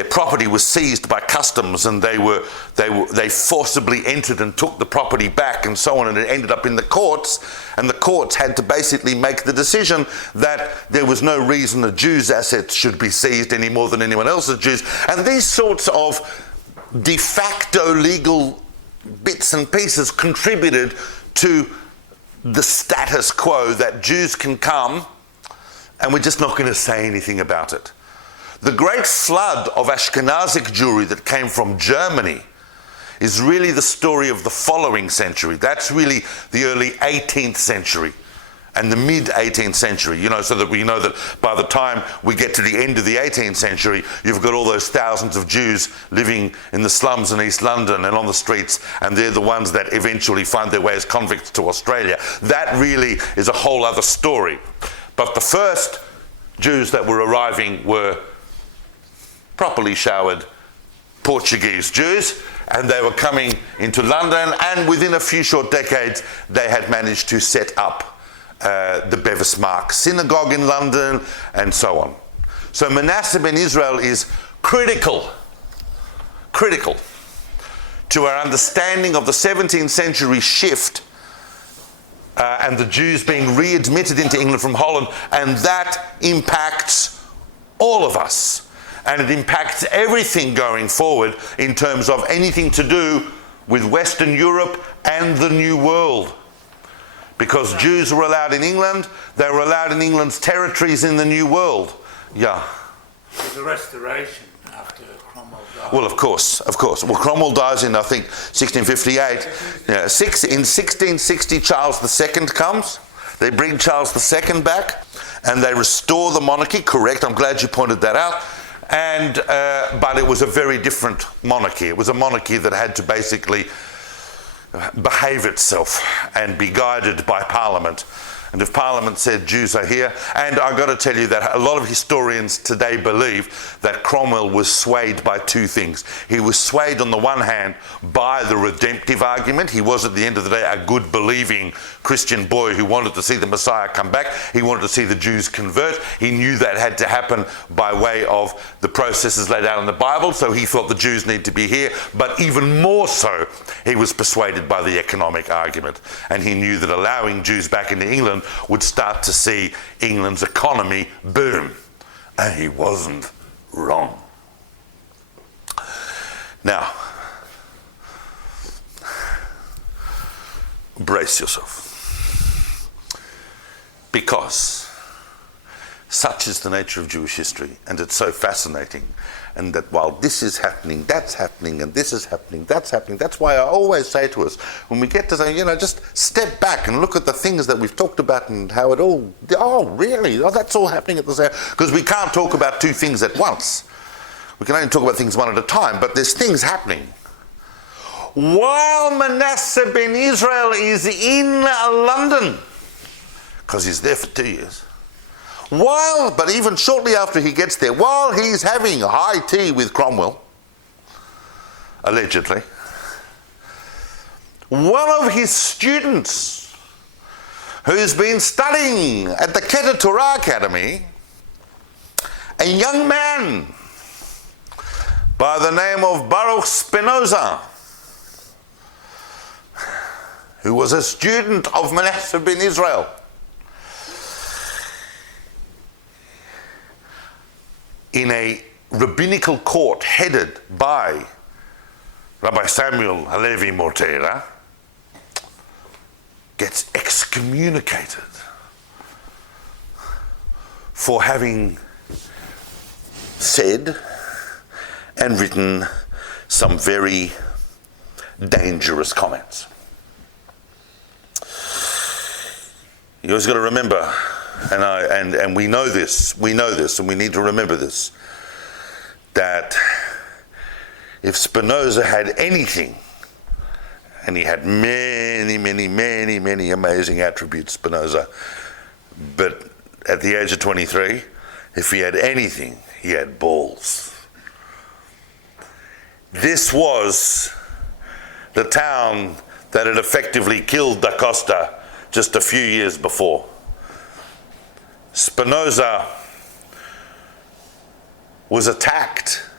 property was seized by customs, and they forcibly entered and took the property back and so on, and it ended up in the courts, and the courts had to basically make the decision that there was no reason a Jew's assets should be seized any more than anyone else's Jews. And these sorts of de facto legal bits and pieces contributed to the status quo that Jews can come and we're just not going to say anything about it. The great flood of Ashkenazic Jewry that came from Germany is really the story of the following century. That's really the early 18th century and the mid-18th century, so that we know that by the time we get to the end of the 18th century, you've got all those thousands of Jews living in the slums in East London and on the streets, and they're the ones that eventually find their way as convicts to Australia. That really is a whole other story. But the first Jews that were arriving were properly showered Portuguese Jews, and they were coming into London, and within a few short decades they had managed to set up the Bevis Synagogue in London and so on. So Manasseh Ben-Israel is critical to our understanding of the 17th century shift and the Jews being readmitted into England from Holland, and that impacts all of us. And it impacts everything going forward in terms of anything to do with Western Europe and the New World. Because Jews were allowed in England, they were allowed in England's territories in the New World. Yeah. There's a restoration after Cromwell died. Well, of course. Well, Cromwell dies in, I think, 1658. Yeah, in 1660, Charles II comes. They bring Charles II back, and they restore the monarchy. Correct, I'm glad you pointed that out. And but it was a very different monarchy. It was a monarchy that had to basically behave itself and be guided by Parliament. And if Parliament said Jews are here, and I've got to tell you that a lot of historians today believe that Cromwell was swayed by two things. He was swayed on the one hand by the redemptive argument. He was at the end of the day a good believing Christian boy who wanted to see the Messiah come back. He wanted to see the Jews convert. He knew that had to happen by way of the processes laid out in the Bible, so he thought the Jews need to be here. But even more so, he was persuaded by the economic argument, and he knew that allowing Jews back into England would start to see England's economy boom. And he wasn't wrong. Now, brace yourself. Because such is the nature of Jewish history, and it's so fascinating. And that while this is happening, that's happening, and this is happening, that's happening. That's why I always say to us, when we get to say, just step back and look at the things that we've talked about and how it all, really? That's all happening at the same, because we can't talk about two things at once. We can only talk about things one at a time, but there's things happening. While Manasseh Ben-Israel is in London, because he's there for 2 years, but even shortly after he gets there, while he's having high tea with Cromwell, allegedly, one of his students who's been studying at the Keter Torah Academy, a young man by the name of Baruch Spinoza, who was a student of Manasseh Ben-Israel, in a rabbinical court headed by Rabbi Samuel HA-LEVI Mattera, gets excommunicated for having said and written some very dangerous comments. You always got to remember, and we know this, and we need to remember this, that if Spinoza had anything, and he had many amazing attributes, Spinoza, but at the age of 23, if he had anything, he had balls. This was the town that had effectively killed Da Costa just a few years before. Spinoza was attacked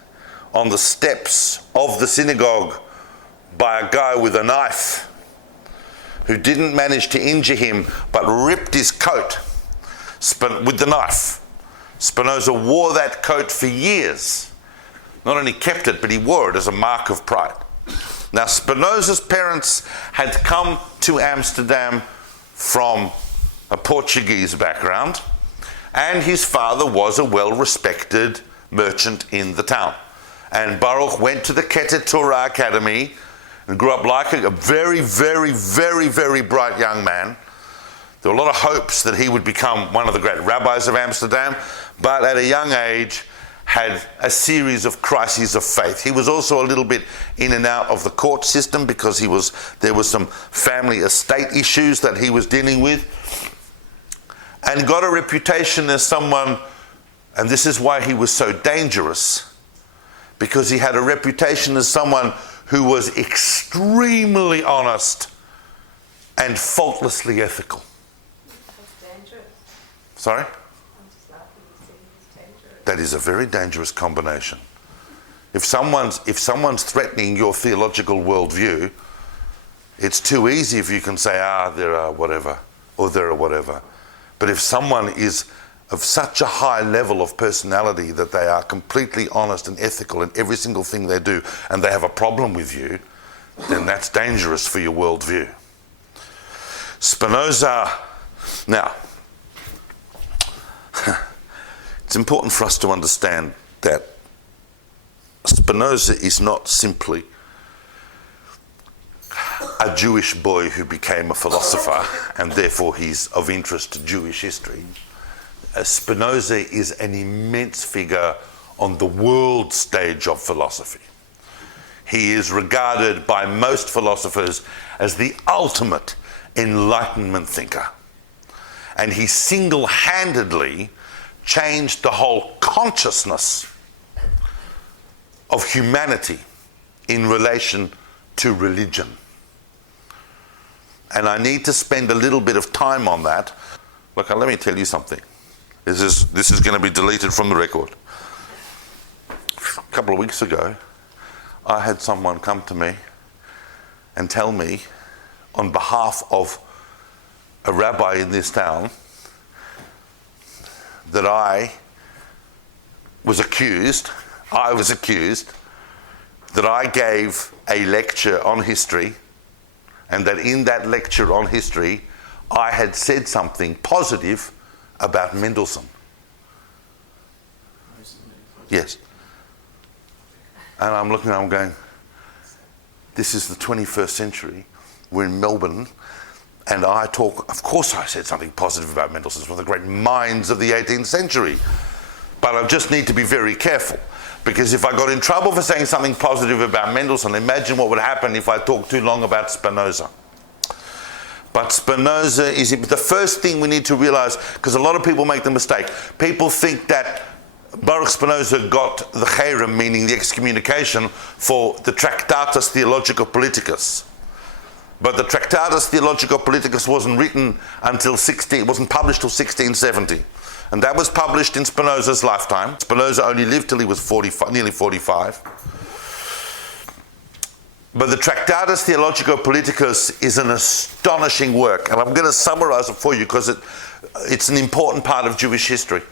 on the steps of the synagogue by a guy with a knife who didn't manage to injure him but ripped his coat with the knife. Spinoza wore that coat for years. Not only kept it, but he wore it as a mark of pride. Now, Spinoza's parents had come to Amsterdam from a Portuguese background, and his father was a well-respected merchant in the town. And Baruch went to the Keter Torah Academy and grew up like a very bright young man. There were a lot of hopes that he would become one of the great rabbis of Amsterdam, but at a young age had a series of crises of faith. He was also a little bit in and out of the court system because there was some family estate issues that he was dealing with, and got a reputation as someone, and this is why he was so dangerous, because he had a reputation as someone who was extremely honest and faultlessly ethical. That's dangerous. Sorry? I'm just laughing and saying it's dangerous. That is a very dangerous combination. If someone's threatening your theological worldview, it's too easy if you can say, there are whatever, or there are whatever. But if someone is of such a high level of personality that they are completely honest and ethical in every single thing they do, and they have a problem with you, then that's dangerous for your worldview. Spinoza. Now, it's important for us to understand that Spinoza is not simply a Jewish boy who became a philosopher and therefore he's of interest to Jewish history. Spinoza is an immense figure on the world stage of philosophy. He is regarded by most philosophers as the ultimate Enlightenment thinker. And he single-handedly changed the whole consciousness of humanity in relation to religion. And I need to spend a little bit of time on that. Look, let me tell you something. This is going to be deleted from the record. A couple of weeks ago, I had someone come to me and tell me, on behalf of a rabbi in this town, that I was accused that I gave a lecture on history, and that in that lecture on history, I had said something positive about Mendelssohn. Yes. And I'm looking and I'm going, this is the 21st century. We're in Melbourne. And I talk, of course I said something positive about Mendelssohn. He's one of the great minds of the 18th century. But I just need to be very careful. Because if I got in trouble for saying something positive about Mendelssohn, imagine what would happen if I talked too long about Spinoza. But Spinoza is the first thing we need to realize, because a lot of people make the mistake. People think that Baruch Spinoza got the cherem, meaning the excommunication, for the Tractatus Theologico Politicus. But the Tractatus Theologico Politicus wasn't written until it wasn't published till 1670. And that was published in Spinoza's lifetime. Spinoza only lived till he was nearly 45. But the Tractatus Theologico Politicus is an astonishing work. And I'm going to summarize it for you because it's an important part of Jewish history.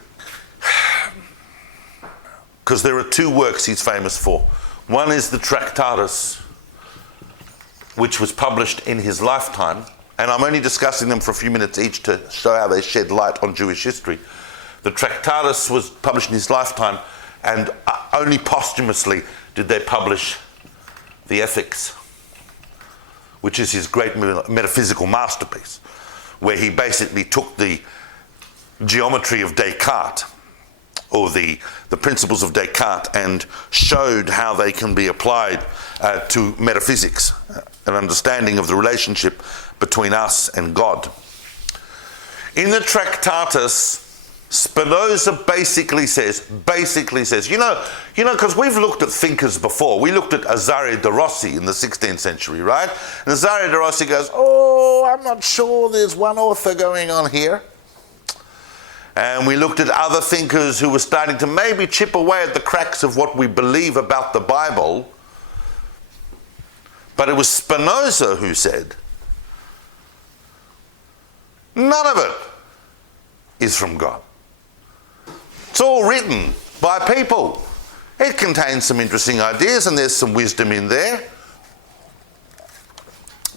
Because there are two works he's famous for. One is the Tractatus, which was published in his lifetime, and I'm only discussing them for a few minutes each to show how they shed light on Jewish history. The Tractatus was published in his lifetime, and only posthumously did they publish the Ethics, which is his great metaphysical masterpiece, where he basically took the geometry of Descartes, or the principles of Descartes, and showed how they can be applied to metaphysics, an understanding of the relationship between us and God. In the Tractatus, Spinoza basically says, you know, because we've looked at thinkers before. We looked at Cesare de Rossi in the 16th century, right? And Cesare de Rossi goes, I'm not sure there's one author going on here. And we looked at other thinkers who were starting to maybe chip away at the cracks of what we believe about the Bible. But it was Spinoza who said, none of it is from God. It's all written by people. It contains some interesting ideas and there's some wisdom in there.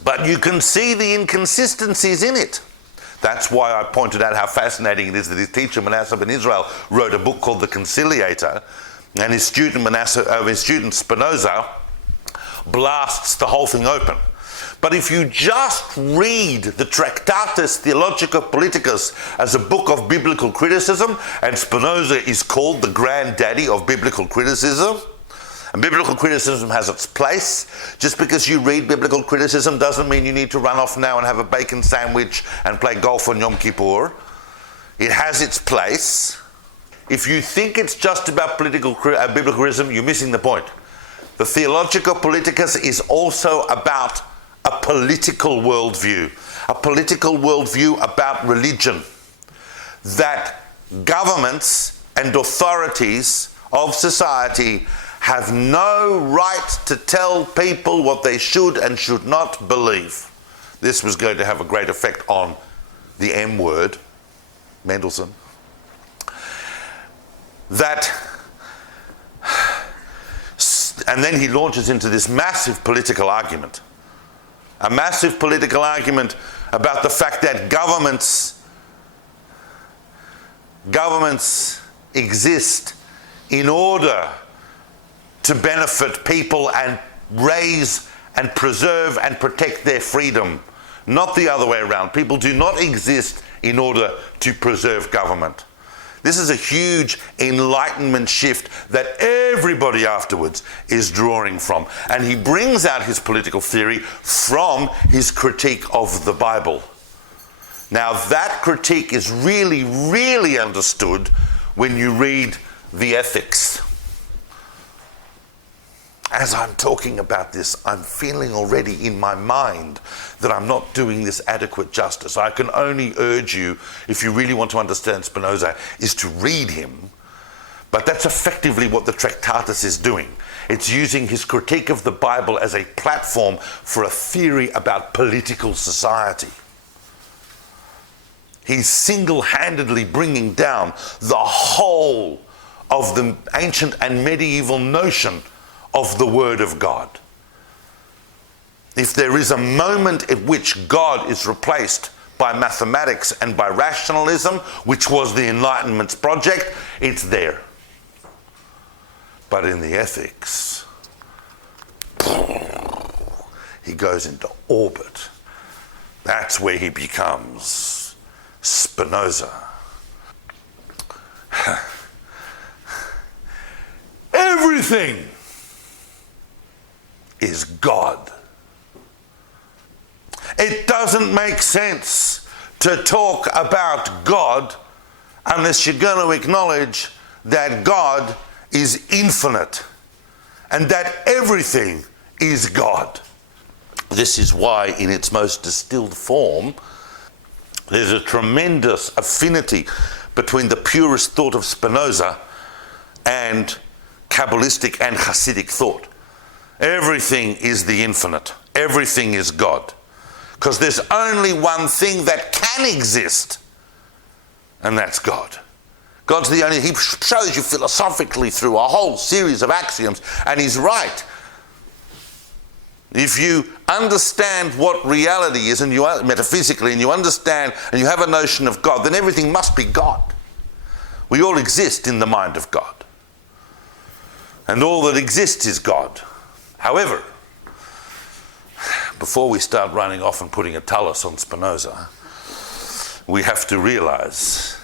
But you can see the inconsistencies in it. That's why I pointed out how fascinating it is that his teacher Manasseh Ben-Israel wrote a book called The Conciliator, and his student Spinoza blasts the whole thing open. But if you just read the Tractatus Theologico Politicus as a book of biblical criticism, and Spinoza is called the granddaddy of biblical criticism, and biblical criticism has its place. Just because you read biblical criticism doesn't mean you need to run off now and have a bacon sandwich and play golf on Yom Kippur. It has its place. If you think it's just about biblical criticism, you're missing the point. The Theologico Politicus is also about a political worldview about religion, that governments and authorities of society have no right to tell people what they should and should not believe. This was going to have a great effect on the M word, Mendelssohn. And then he launches into this massive political argument. A massive political argument about the fact that governments exist in order to benefit people and raise and preserve and protect their freedom, not the other way around. People do not exist in order to preserve government. This is a huge Enlightenment shift that everybody afterwards is drawing from. And he brings out his political theory from his critique of the Bible. Now that critique is really, really understood when you read the ethics. As I'm talking about this, I'm feeling already in my mind that I'm not doing this adequate justice. I can only urge you, if you really want to understand Spinoza, is to read him. But that's effectively what the Tractatus is doing. It's using his critique of the Bible as a platform for a theory about political society. He's single-handedly bringing down the whole of the ancient and medieval notion of the Word of God. If there is a moment at which God is replaced by mathematics and by rationalism, which was the Enlightenment's project, it's there. But in the ethics, he goes into orbit. That's where he becomes Spinoza. Everything is God. It doesn't make sense to talk about God unless you're going to acknowledge that God is infinite and that everything is God. This is why, in its most distilled form, there's a tremendous affinity between the purest thought of Spinoza and Kabbalistic and Hasidic thought. Everything is the infinite. Everything is God. Because there's only one thing that can exist, and that's God. God's the only... He shows you philosophically through a whole series of axioms, and he's right. If you understand what reality is, and you metaphysically, and you understand, and you have a notion of God, then everything must be God. We all exist in the mind of God. And all that exists is God. However, before we start running off and putting a talus on Spinoza, we have to realize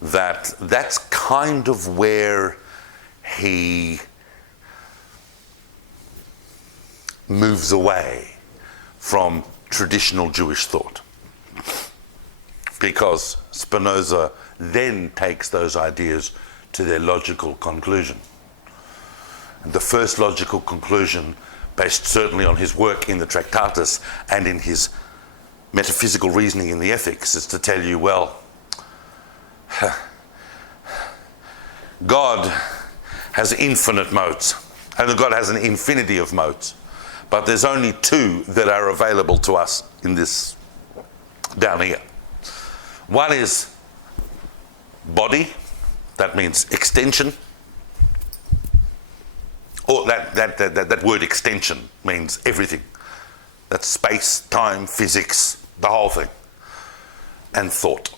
that that's kind of where he moves away from traditional Jewish thought. Because Spinoza then takes those ideas to their logical conclusion. And the first logical conclusion, based certainly on his work in the Tractatus and in his metaphysical reasoning in the Ethics, is to tell you, well, God has infinite modes, and God has an infinity of modes, but there's only two that are available to us in this down here. One is body, that means extension. Or that word extension means everything. That's space, time, physics, the whole thing. And thought.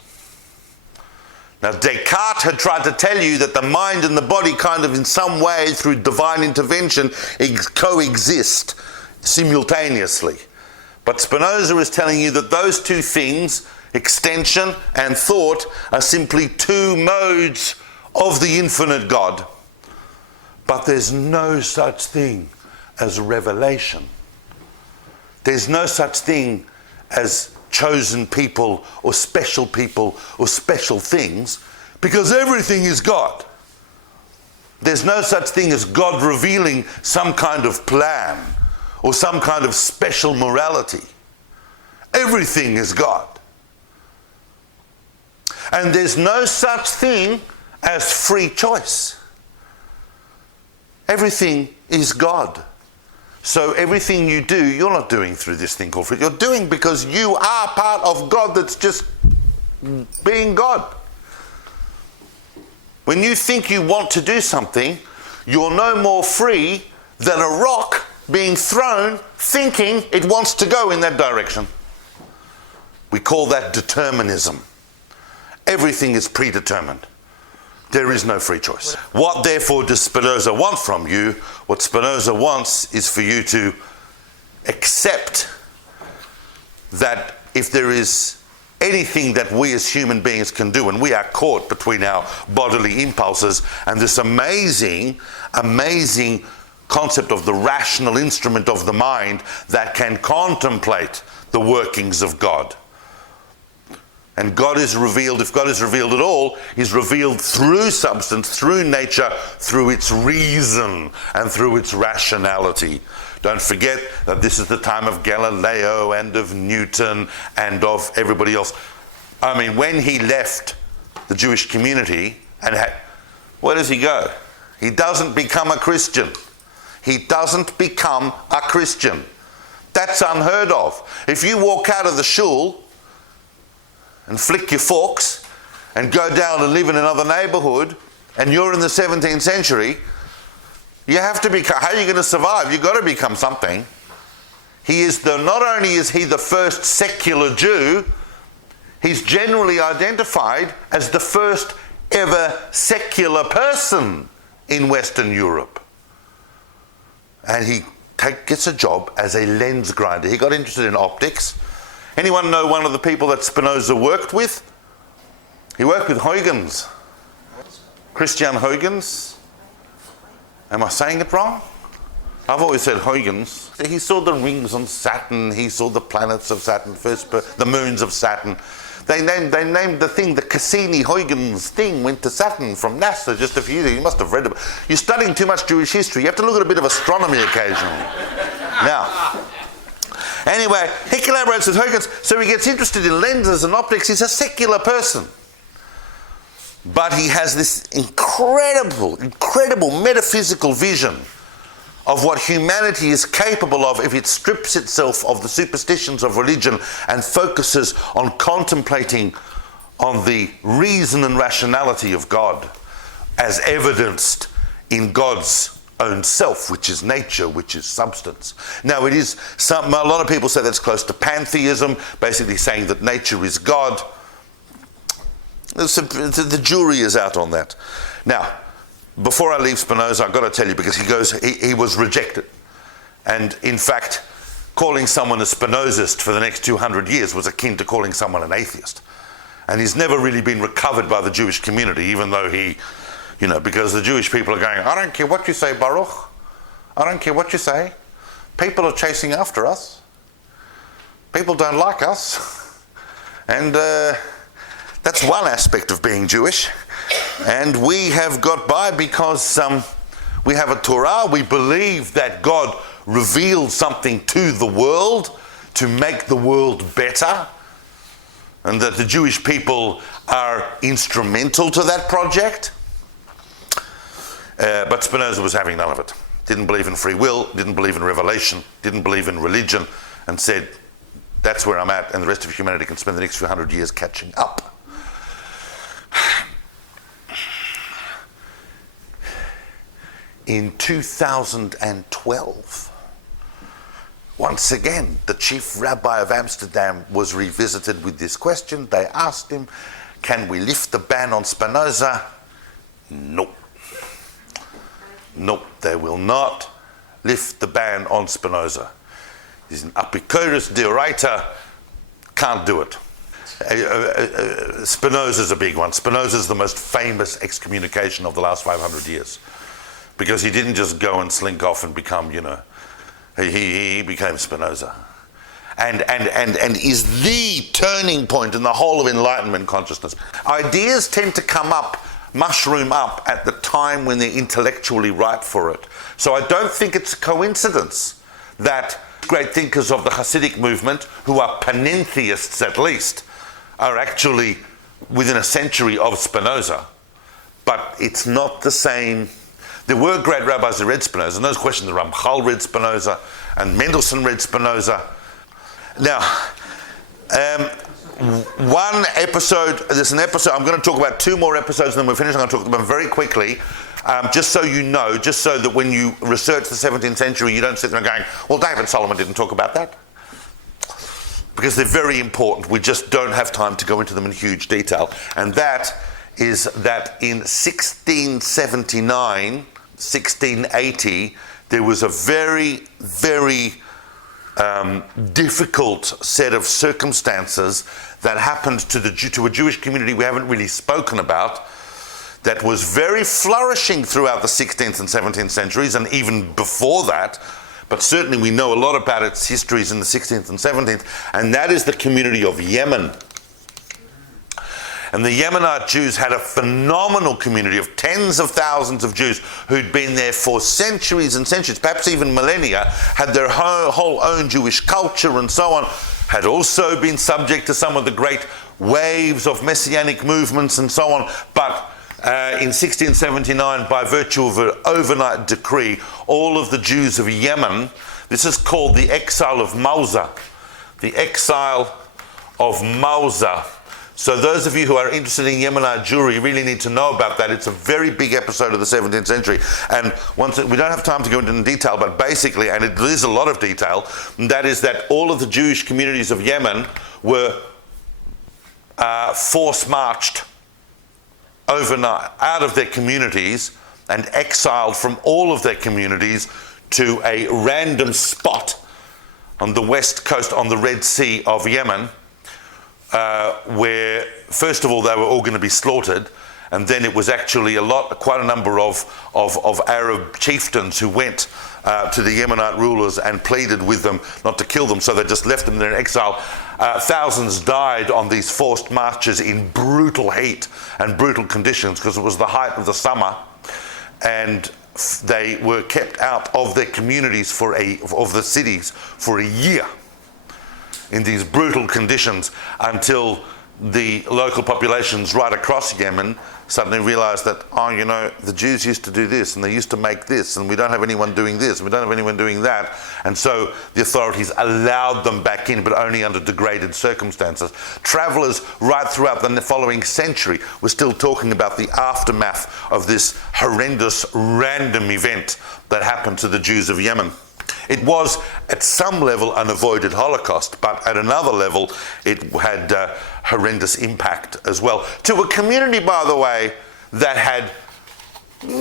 Now Descartes had tried to tell you that the mind and the body kind of in some way through divine intervention coexist simultaneously. But Spinoza is telling you that those two things, extension and thought, are simply two modes of the infinite God. But there's no such thing as revelation. There's no such thing as chosen people or special things, because everything is God. There's no such thing as God revealing some kind of plan or some kind of special morality. Everything is God. And there's no such thing as free choice. Everything is God. So everything you do, you're not doing through this thing called free. You're doing because you are part of God that's just being God. When you think you want to do something, you're no more free than a rock being thrown thinking it wants to go in that direction. We call that determinism. Everything is predetermined. There is no free choice. What therefore does Spinoza want from you? What Spinoza wants is for you to accept that if there is anything that we as human beings can do, and we are caught between our bodily impulses and this amazing concept of the rational instrument of the mind that can contemplate the workings of God. And God is revealed, if God is revealed at all, is revealed through substance, through nature, through its reason and through its rationality. Don't forget that this is the time of Galileo and of Newton and of everybody else. I mean, when he left the Jewish community, where does he go? He doesn't become a Christian. He doesn't become a Christian. That's unheard of. If you walk out of the shul and flick your forks and go down and live in another neighborhood and you're in the 17th century, you have to become, how are you going to survive? You've got to become something. Not only is he the first secular Jew, he's generally identified as the first ever secular person in Western Europe. And he gets a job as a lens grinder. He got interested in optics. Anyone know one of the people that Spinoza worked with? He worked with Huygens. Christian Huygens. Am I saying it wrong? I've always said Huygens. He saw the rings on Saturn. He saw the planets of Saturn, the moons of Saturn. They named the thing, the Cassini-Huygens thing went to Saturn from NASA just a few years. You must have read it. You're studying too much Jewish history. You have to look at a bit of astronomy occasionally. Now, anyway, he collaborates with Huygens, so he gets interested in lenses and optics. He's a secular person. But he has this incredible metaphysical vision of what humanity is capable of if it strips itself of the superstitions of religion and focuses on contemplating on the reason and rationality of God as evidenced in God's own self, which is nature, which is substance. Now, a lot of people say that's close to pantheism, basically saying that nature is God. The jury is out on that. Now, before I leave Spinoza, I've got to tell you, because he was rejected. And in fact, calling someone a Spinozist for the next 200 years was akin to calling someone an atheist. And he's never really been recovered by the Jewish community, even though because the Jewish people are going, I don't care what you say, Baruch. I don't care what you say. People are chasing after us. People don't like us. And that's one aspect of being Jewish. And we have got by because we have a Torah. We believe that God revealed something to the world to make the world better, and that the Jewish people are instrumental to that project. But Spinoza was having none of it. Didn't believe in free will, didn't believe in revelation, didn't believe in religion, and said, that's where I'm at, and the rest of humanity can spend the next few hundred years catching up. In 2012, once again, the chief rabbi of Amsterdam was revisited with this question. They asked him, can we lift the ban on Spinoza? Nope. Nope, they will not lift the ban on Spinoza. He's an apikoros deorator, can't do it. Spinoza's a big one. Spinoza's the most famous excommunication of the last 500 years. Because he didn't just go and slink off and become, he became Spinoza. And is the turning point in the whole of Enlightenment consciousness. Ideas tend to mushroom up at the time when they're intellectually ripe for it. So I don't think it's a coincidence that great thinkers of the Hasidic movement, who are panentheists at least, are actually within a century of Spinoza. But it's not the same. There were great rabbis that read Spinoza, and those questions, the Ramchal read Spinoza, and Mendelssohn read Spinoza. Now, there's an episode, I'm going to talk about 2 more episodes, and then we're finished. I'm going to talk about them very quickly, just so you know, just so that when you research the 17th century, you don't sit there and going, well, David Solomon didn't talk about that. because they're very important. We just don't have time to go into them in huge detail. And that is that in 1679, 1680, there was a very, very difficult set of circumstances that happened to a Jewish community we haven't really spoken about, that was very flourishing throughout the 16th and 17th centuries, and even before that, but certainly we know a lot about its histories in the 16th and 17th, and that is the community of Yemen. And the Yemenite Jews had a phenomenal community of tens of thousands of Jews who'd been there for centuries and centuries, perhaps even millennia, had their whole own Jewish culture and so on, had also been subject to some of the great waves of messianic movements and so on. But in 1679, by virtue of an overnight decree, all of the Jews of Yemen, this is called the exile of Mausa, the exile of Mausa. So those of you who are interested in Yemenite Jewry really need to know about that. It's a very big episode of the 17th century. And we don't have time to go into detail, but basically, and it is a lot of detail, and that is that all of the Jewish communities of Yemen were force-marched overnight out of their communities and exiled from all of their communities to a random spot on the west coast on the Red Sea of Yemen, where first of all they were all going to be slaughtered, and then it was actually quite a number of Arab chieftains who went to the Yemenite rulers and pleaded with them not to kill them, so they just left them there in exile. Thousands died on these forced marches in brutal heat and brutal conditions because it was the height of the summer, and they were kept out of their communities of the cities for a year in these brutal conditions, until the local populations right across Yemen suddenly realized that, the Jews used to do this and they used to make this, and we don't have anyone doing this, and we don't have anyone doing that. And so the authorities allowed them back in, but only under degraded circumstances. Travelers right throughout the following century were still talking about the aftermath of this horrendous random event that happened to the Jews of Yemen. It was, at some level, an avoided Holocaust, but at another level, it had horrendous impact as well. To a community, by the way, that had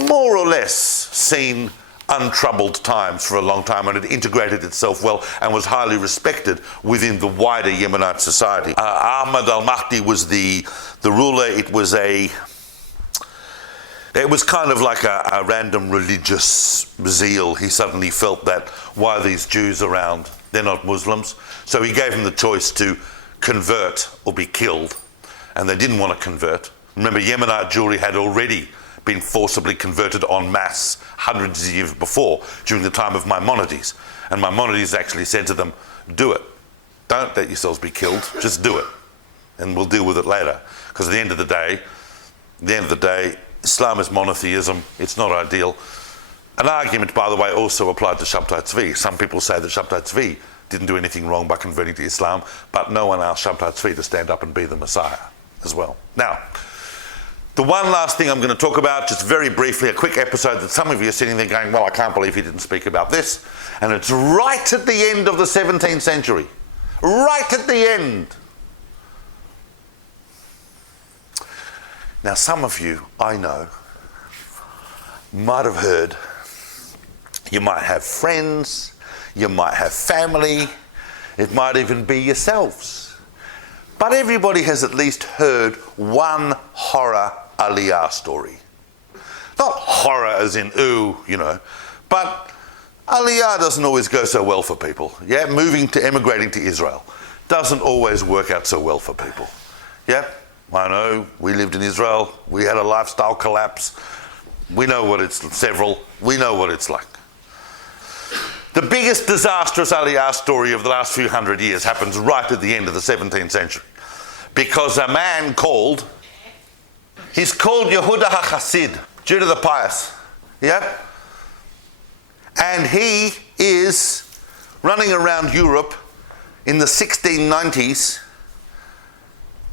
more or less seen untroubled times for a long time, and had integrated itself well and was highly respected within the wider Yemenite society. Ahmad al-Mahdi was the ruler. It was kind of like a random religious zeal. He suddenly felt that, why are these Jews around? They're not Muslims. So he gave them the choice to convert or be killed. And they didn't want to convert. Remember, Yemenite Jewry had already been forcibly converted en masse hundreds of years before, during the time of Maimonides. And Maimonides actually said to them, do it. Don't let yourselves be killed. Just do it. And we'll deal with it later. Because at the end of the day, Islam is monotheism. It's not ideal. An argument, by the way, also applied to Shabtai Tzvi. Some people say that Shabtai Tzvi didn't do anything wrong by converting to Islam, but no one asked Shabtai Tzvi to stand up and be the Messiah as well. Now, the one last thing I'm going to talk about, just very briefly, a quick episode that some of you are sitting there going, well, I can't believe he didn't speak about this. And it's right at the end of the 17th century. Right at the end. Now, some of you, I know, might have heard, you might have friends, you might have family, it might even be yourselves. But everybody has at least heard one horror Aliyah story. Not horror as in, ooh, but Aliyah doesn't always go so well for people. Yeah, emigrating to Israel doesn't always work out so well for people. Yeah. I know, we lived in Israel, we had a lifestyle collapse, we know what it's like. The biggest disastrous Aliyah story of the last few hundred years happens right at the end of the 17th century. Because a man he's called Yehuda HaChassid, Judah the Pious, yeah? And he is running around Europe in the 1690s,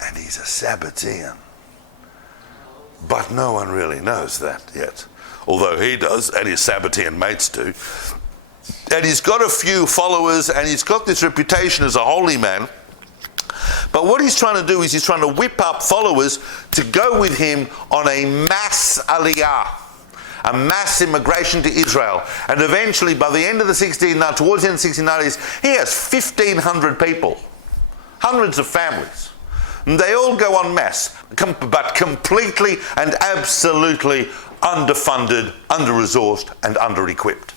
and he's a Sabbatean. But no one really knows that yet. Although he does, and his Sabbatean mates do. And he's got a few followers, and he's got this reputation as a holy man. But what he's trying to do is he's trying to whip up followers to go with him on a mass aliyah, a mass immigration to Israel. And eventually, by the end of the towards the end of the 1690s, he has 1,500 people, hundreds of families. And they all go en masse, but completely and absolutely underfunded, under-resourced, and under-equipped.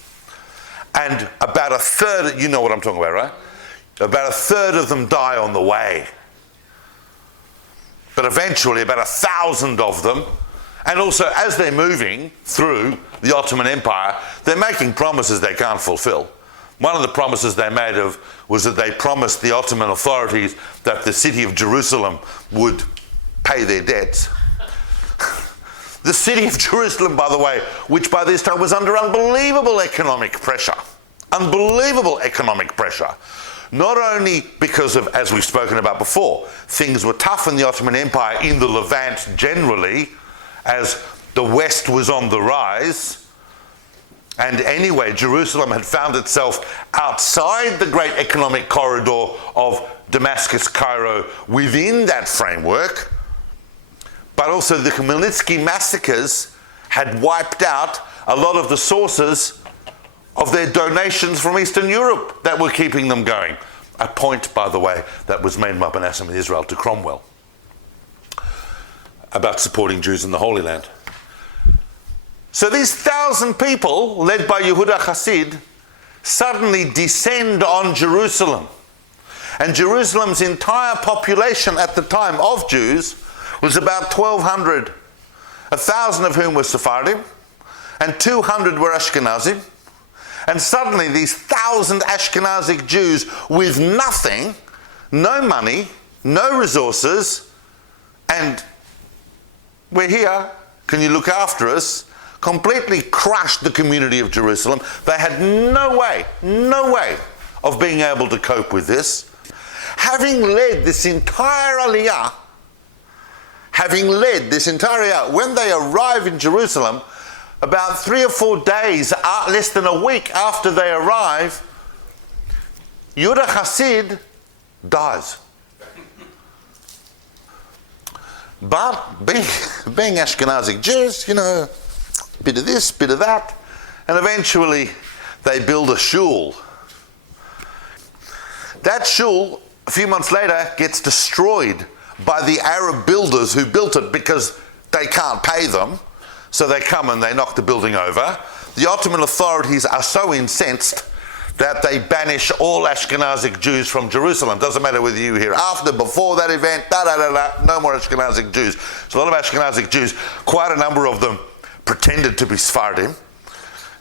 And about a third, you know what I'm talking about, right? About a third of them die on the way. But eventually, about 1,000 of them, and also as they're moving through the Ottoman Empire, they're making promises they can't fulfill. One of the promises they made was that they promised the Ottoman authorities that the city of Jerusalem would pay their debts. The city of Jerusalem, by the way, which by this time was under unbelievable economic pressure. Unbelievable economic pressure. Not only because of, as we've spoken about before, things were tough in the Ottoman Empire, in the Levant generally, as the West was on the rise. And anyway, Jerusalem had found itself outside the great economic corridor of Damascus, Cairo, within that framework. But also the Khmelnytsky massacres had wiped out a lot of the sources of their donations from Eastern Europe that were keeping them going. A point, by the way, that was made by Manasseh Ben-Israel to Cromwell about supporting Jews in the Holy Land. So these 1,000 people, led by Yehuda Hasid, suddenly descend on Jerusalem. And Jerusalem's entire population at the time of Jews was about 1,200, 1,000 of whom were Sephardim, and 200 were Ashkenazi. And suddenly these 1,000 Ashkenazic Jews with nothing, no money, no resources, and we're here, can you look after us, completely crushed the community of Jerusalem. They had no way of being able to cope with this. Having led this entire aliyah, when they arrive in Jerusalem, about 3 or 4 days, less than a week after they arrive, Yehuda Hasid dies. But being Ashkenazic Jews, a bit of this, bit of that, and eventually they build a shul. That shul, a few months later, gets destroyed by the Arab builders who built it because they can't pay them. So they come and they knock the building over. The Ottoman authorities are so incensed that they banish all Ashkenazic Jews from Jerusalem. Doesn't matter whether you were here after, before that event, no more Ashkenazic Jews. So a lot of Ashkenazic Jews, quite a number of them pretended to be Sephardim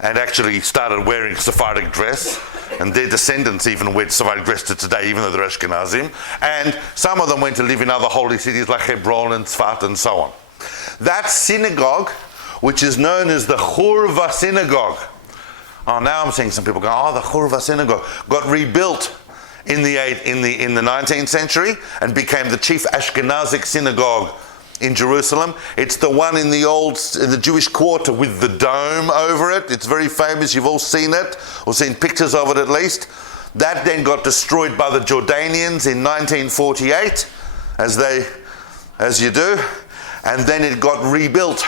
and actually started wearing Sephardic dress, and their descendants even wear Sephardic dress to today, even though they're Ashkenazim. And some of them went to live in other holy cities like Hebron and Tzfat and so on. That synagogue, which is known as the Hurva Synagogue. Oh, now I'm seeing some people go, the Hurva Synagogue got rebuilt in the 19th century and became the chief Ashkenazic synagogue in Jerusalem. It's the one in the Jewish quarter with the dome over it. It's very famous. You've all seen it, or seen pictures of it at least. That then got destroyed by the Jordanians in 1948, as you do, and then it got rebuilt.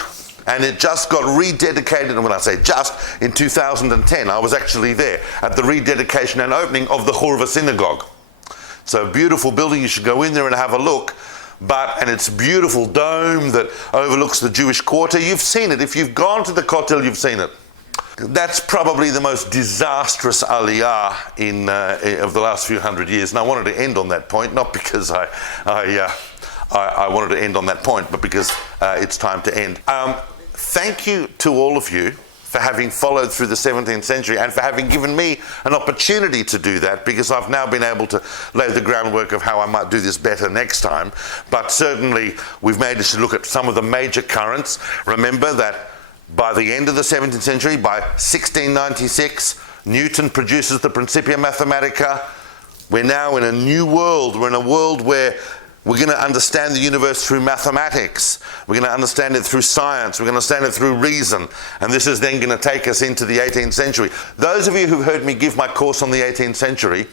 And it just got rededicated, and when I say just, in 2010. I was actually there at the rededication and opening of the Hurva Synagogue. It's a beautiful building. You should go in there and have a look. And it's a beautiful dome that overlooks the Jewish quarter. You've seen it. If you've gone to the Kotel, you've seen it. That's probably the most disastrous aliyah of the last few hundred years. And I wanted to end on that point, not because I wanted to end on that point, but because it's time to end. Thank you to all of you for having followed through the 17th century and for having given me an opportunity to do that, because I've now been able to lay the groundwork of how I might do this better next time. But certainly we've made us look at some of the major currents. Remember that by the end of the 17th century, by 1696, Newton produces the Principia Mathematica. We're now in a new world. We're in a world where we're going to understand the universe through mathematics. We're going to understand it through science. We're going to understand it through reason. And this is then going to take us into the 18th century. Those of you who've heard me give my course on the 18th century,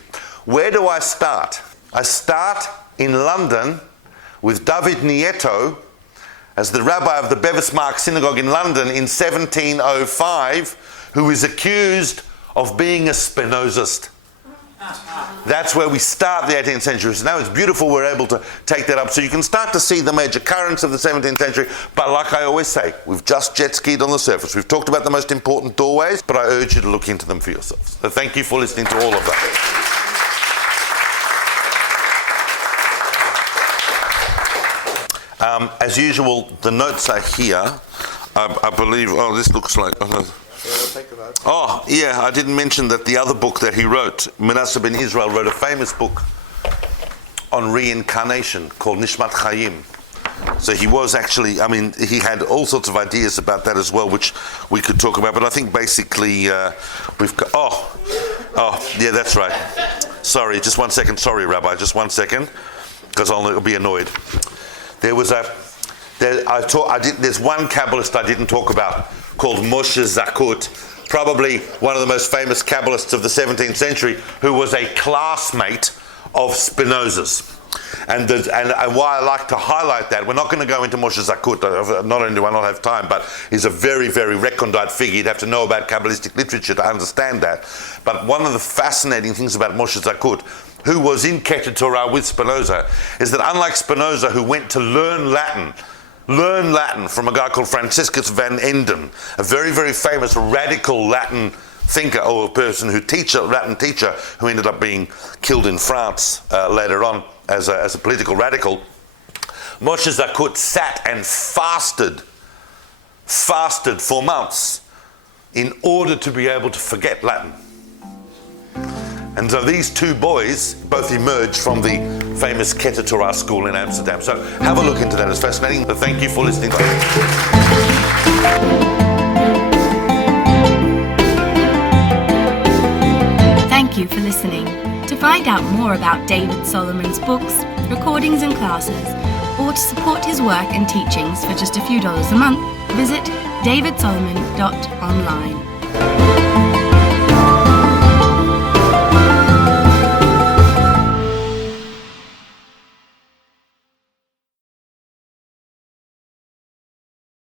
where do I start? I start in London with David Nieto as the rabbi of the Bevis Synagogue in London in 1705, who is accused of being a Spinozist. That's where we start the 18th century. So now it's beautiful we're able to take that up. So you can start to see the major currents of the 17th century. But like I always say, we've just jet skied on the surface. We've talked about the most important doorways, but I urge you to look into them for yourselves. So thank you for listening to all of that. As usual, the notes are here. I believe, this looks like... Oh, yeah, I didn't mention that the other book that he wrote, Manasseh Ben-Israel wrote a famous book on reincarnation called Nishmat Chaim. So he was actually, he had all sorts of ideas about that as well, which we could talk about. But I think basically we've got, yeah, that's right. Sorry, just 1 second. Sorry, Rabbi, just 1 second, because I'll be annoyed. There's one Kabbalist I didn't talk about called Moshe Zakut, probably one of the most famous Kabbalists of the 17th century, who was a classmate of Spinoza's. And why I like to highlight that, we're not going to go into Moshe Zakut, not only do I not have time, but he's a very, very recondite figure. You'd have to know about Kabbalistic literature to understand that. But one of the fascinating things about Moshe Zakut, who was in Keter Torah with Spinoza, is that unlike Spinoza, who went to learn Latin from a guy called Franciscus van Enden, a very, very famous radical Latin thinker, or a person Latin teacher, who ended up being killed in France later on as a political radical. Moshe Zakut sat and fasted for months in order to be able to forget Latin. And so these two boys both emerged from the famous Keter Torah school in Amsterdam. So have a look into that. It's fascinating. But thank you for listening. Thank you for listening. To find out more about David Solomon's books, recordings and classes, or to support his work and teachings for just a few dollars a month, visit davidsolomon.online.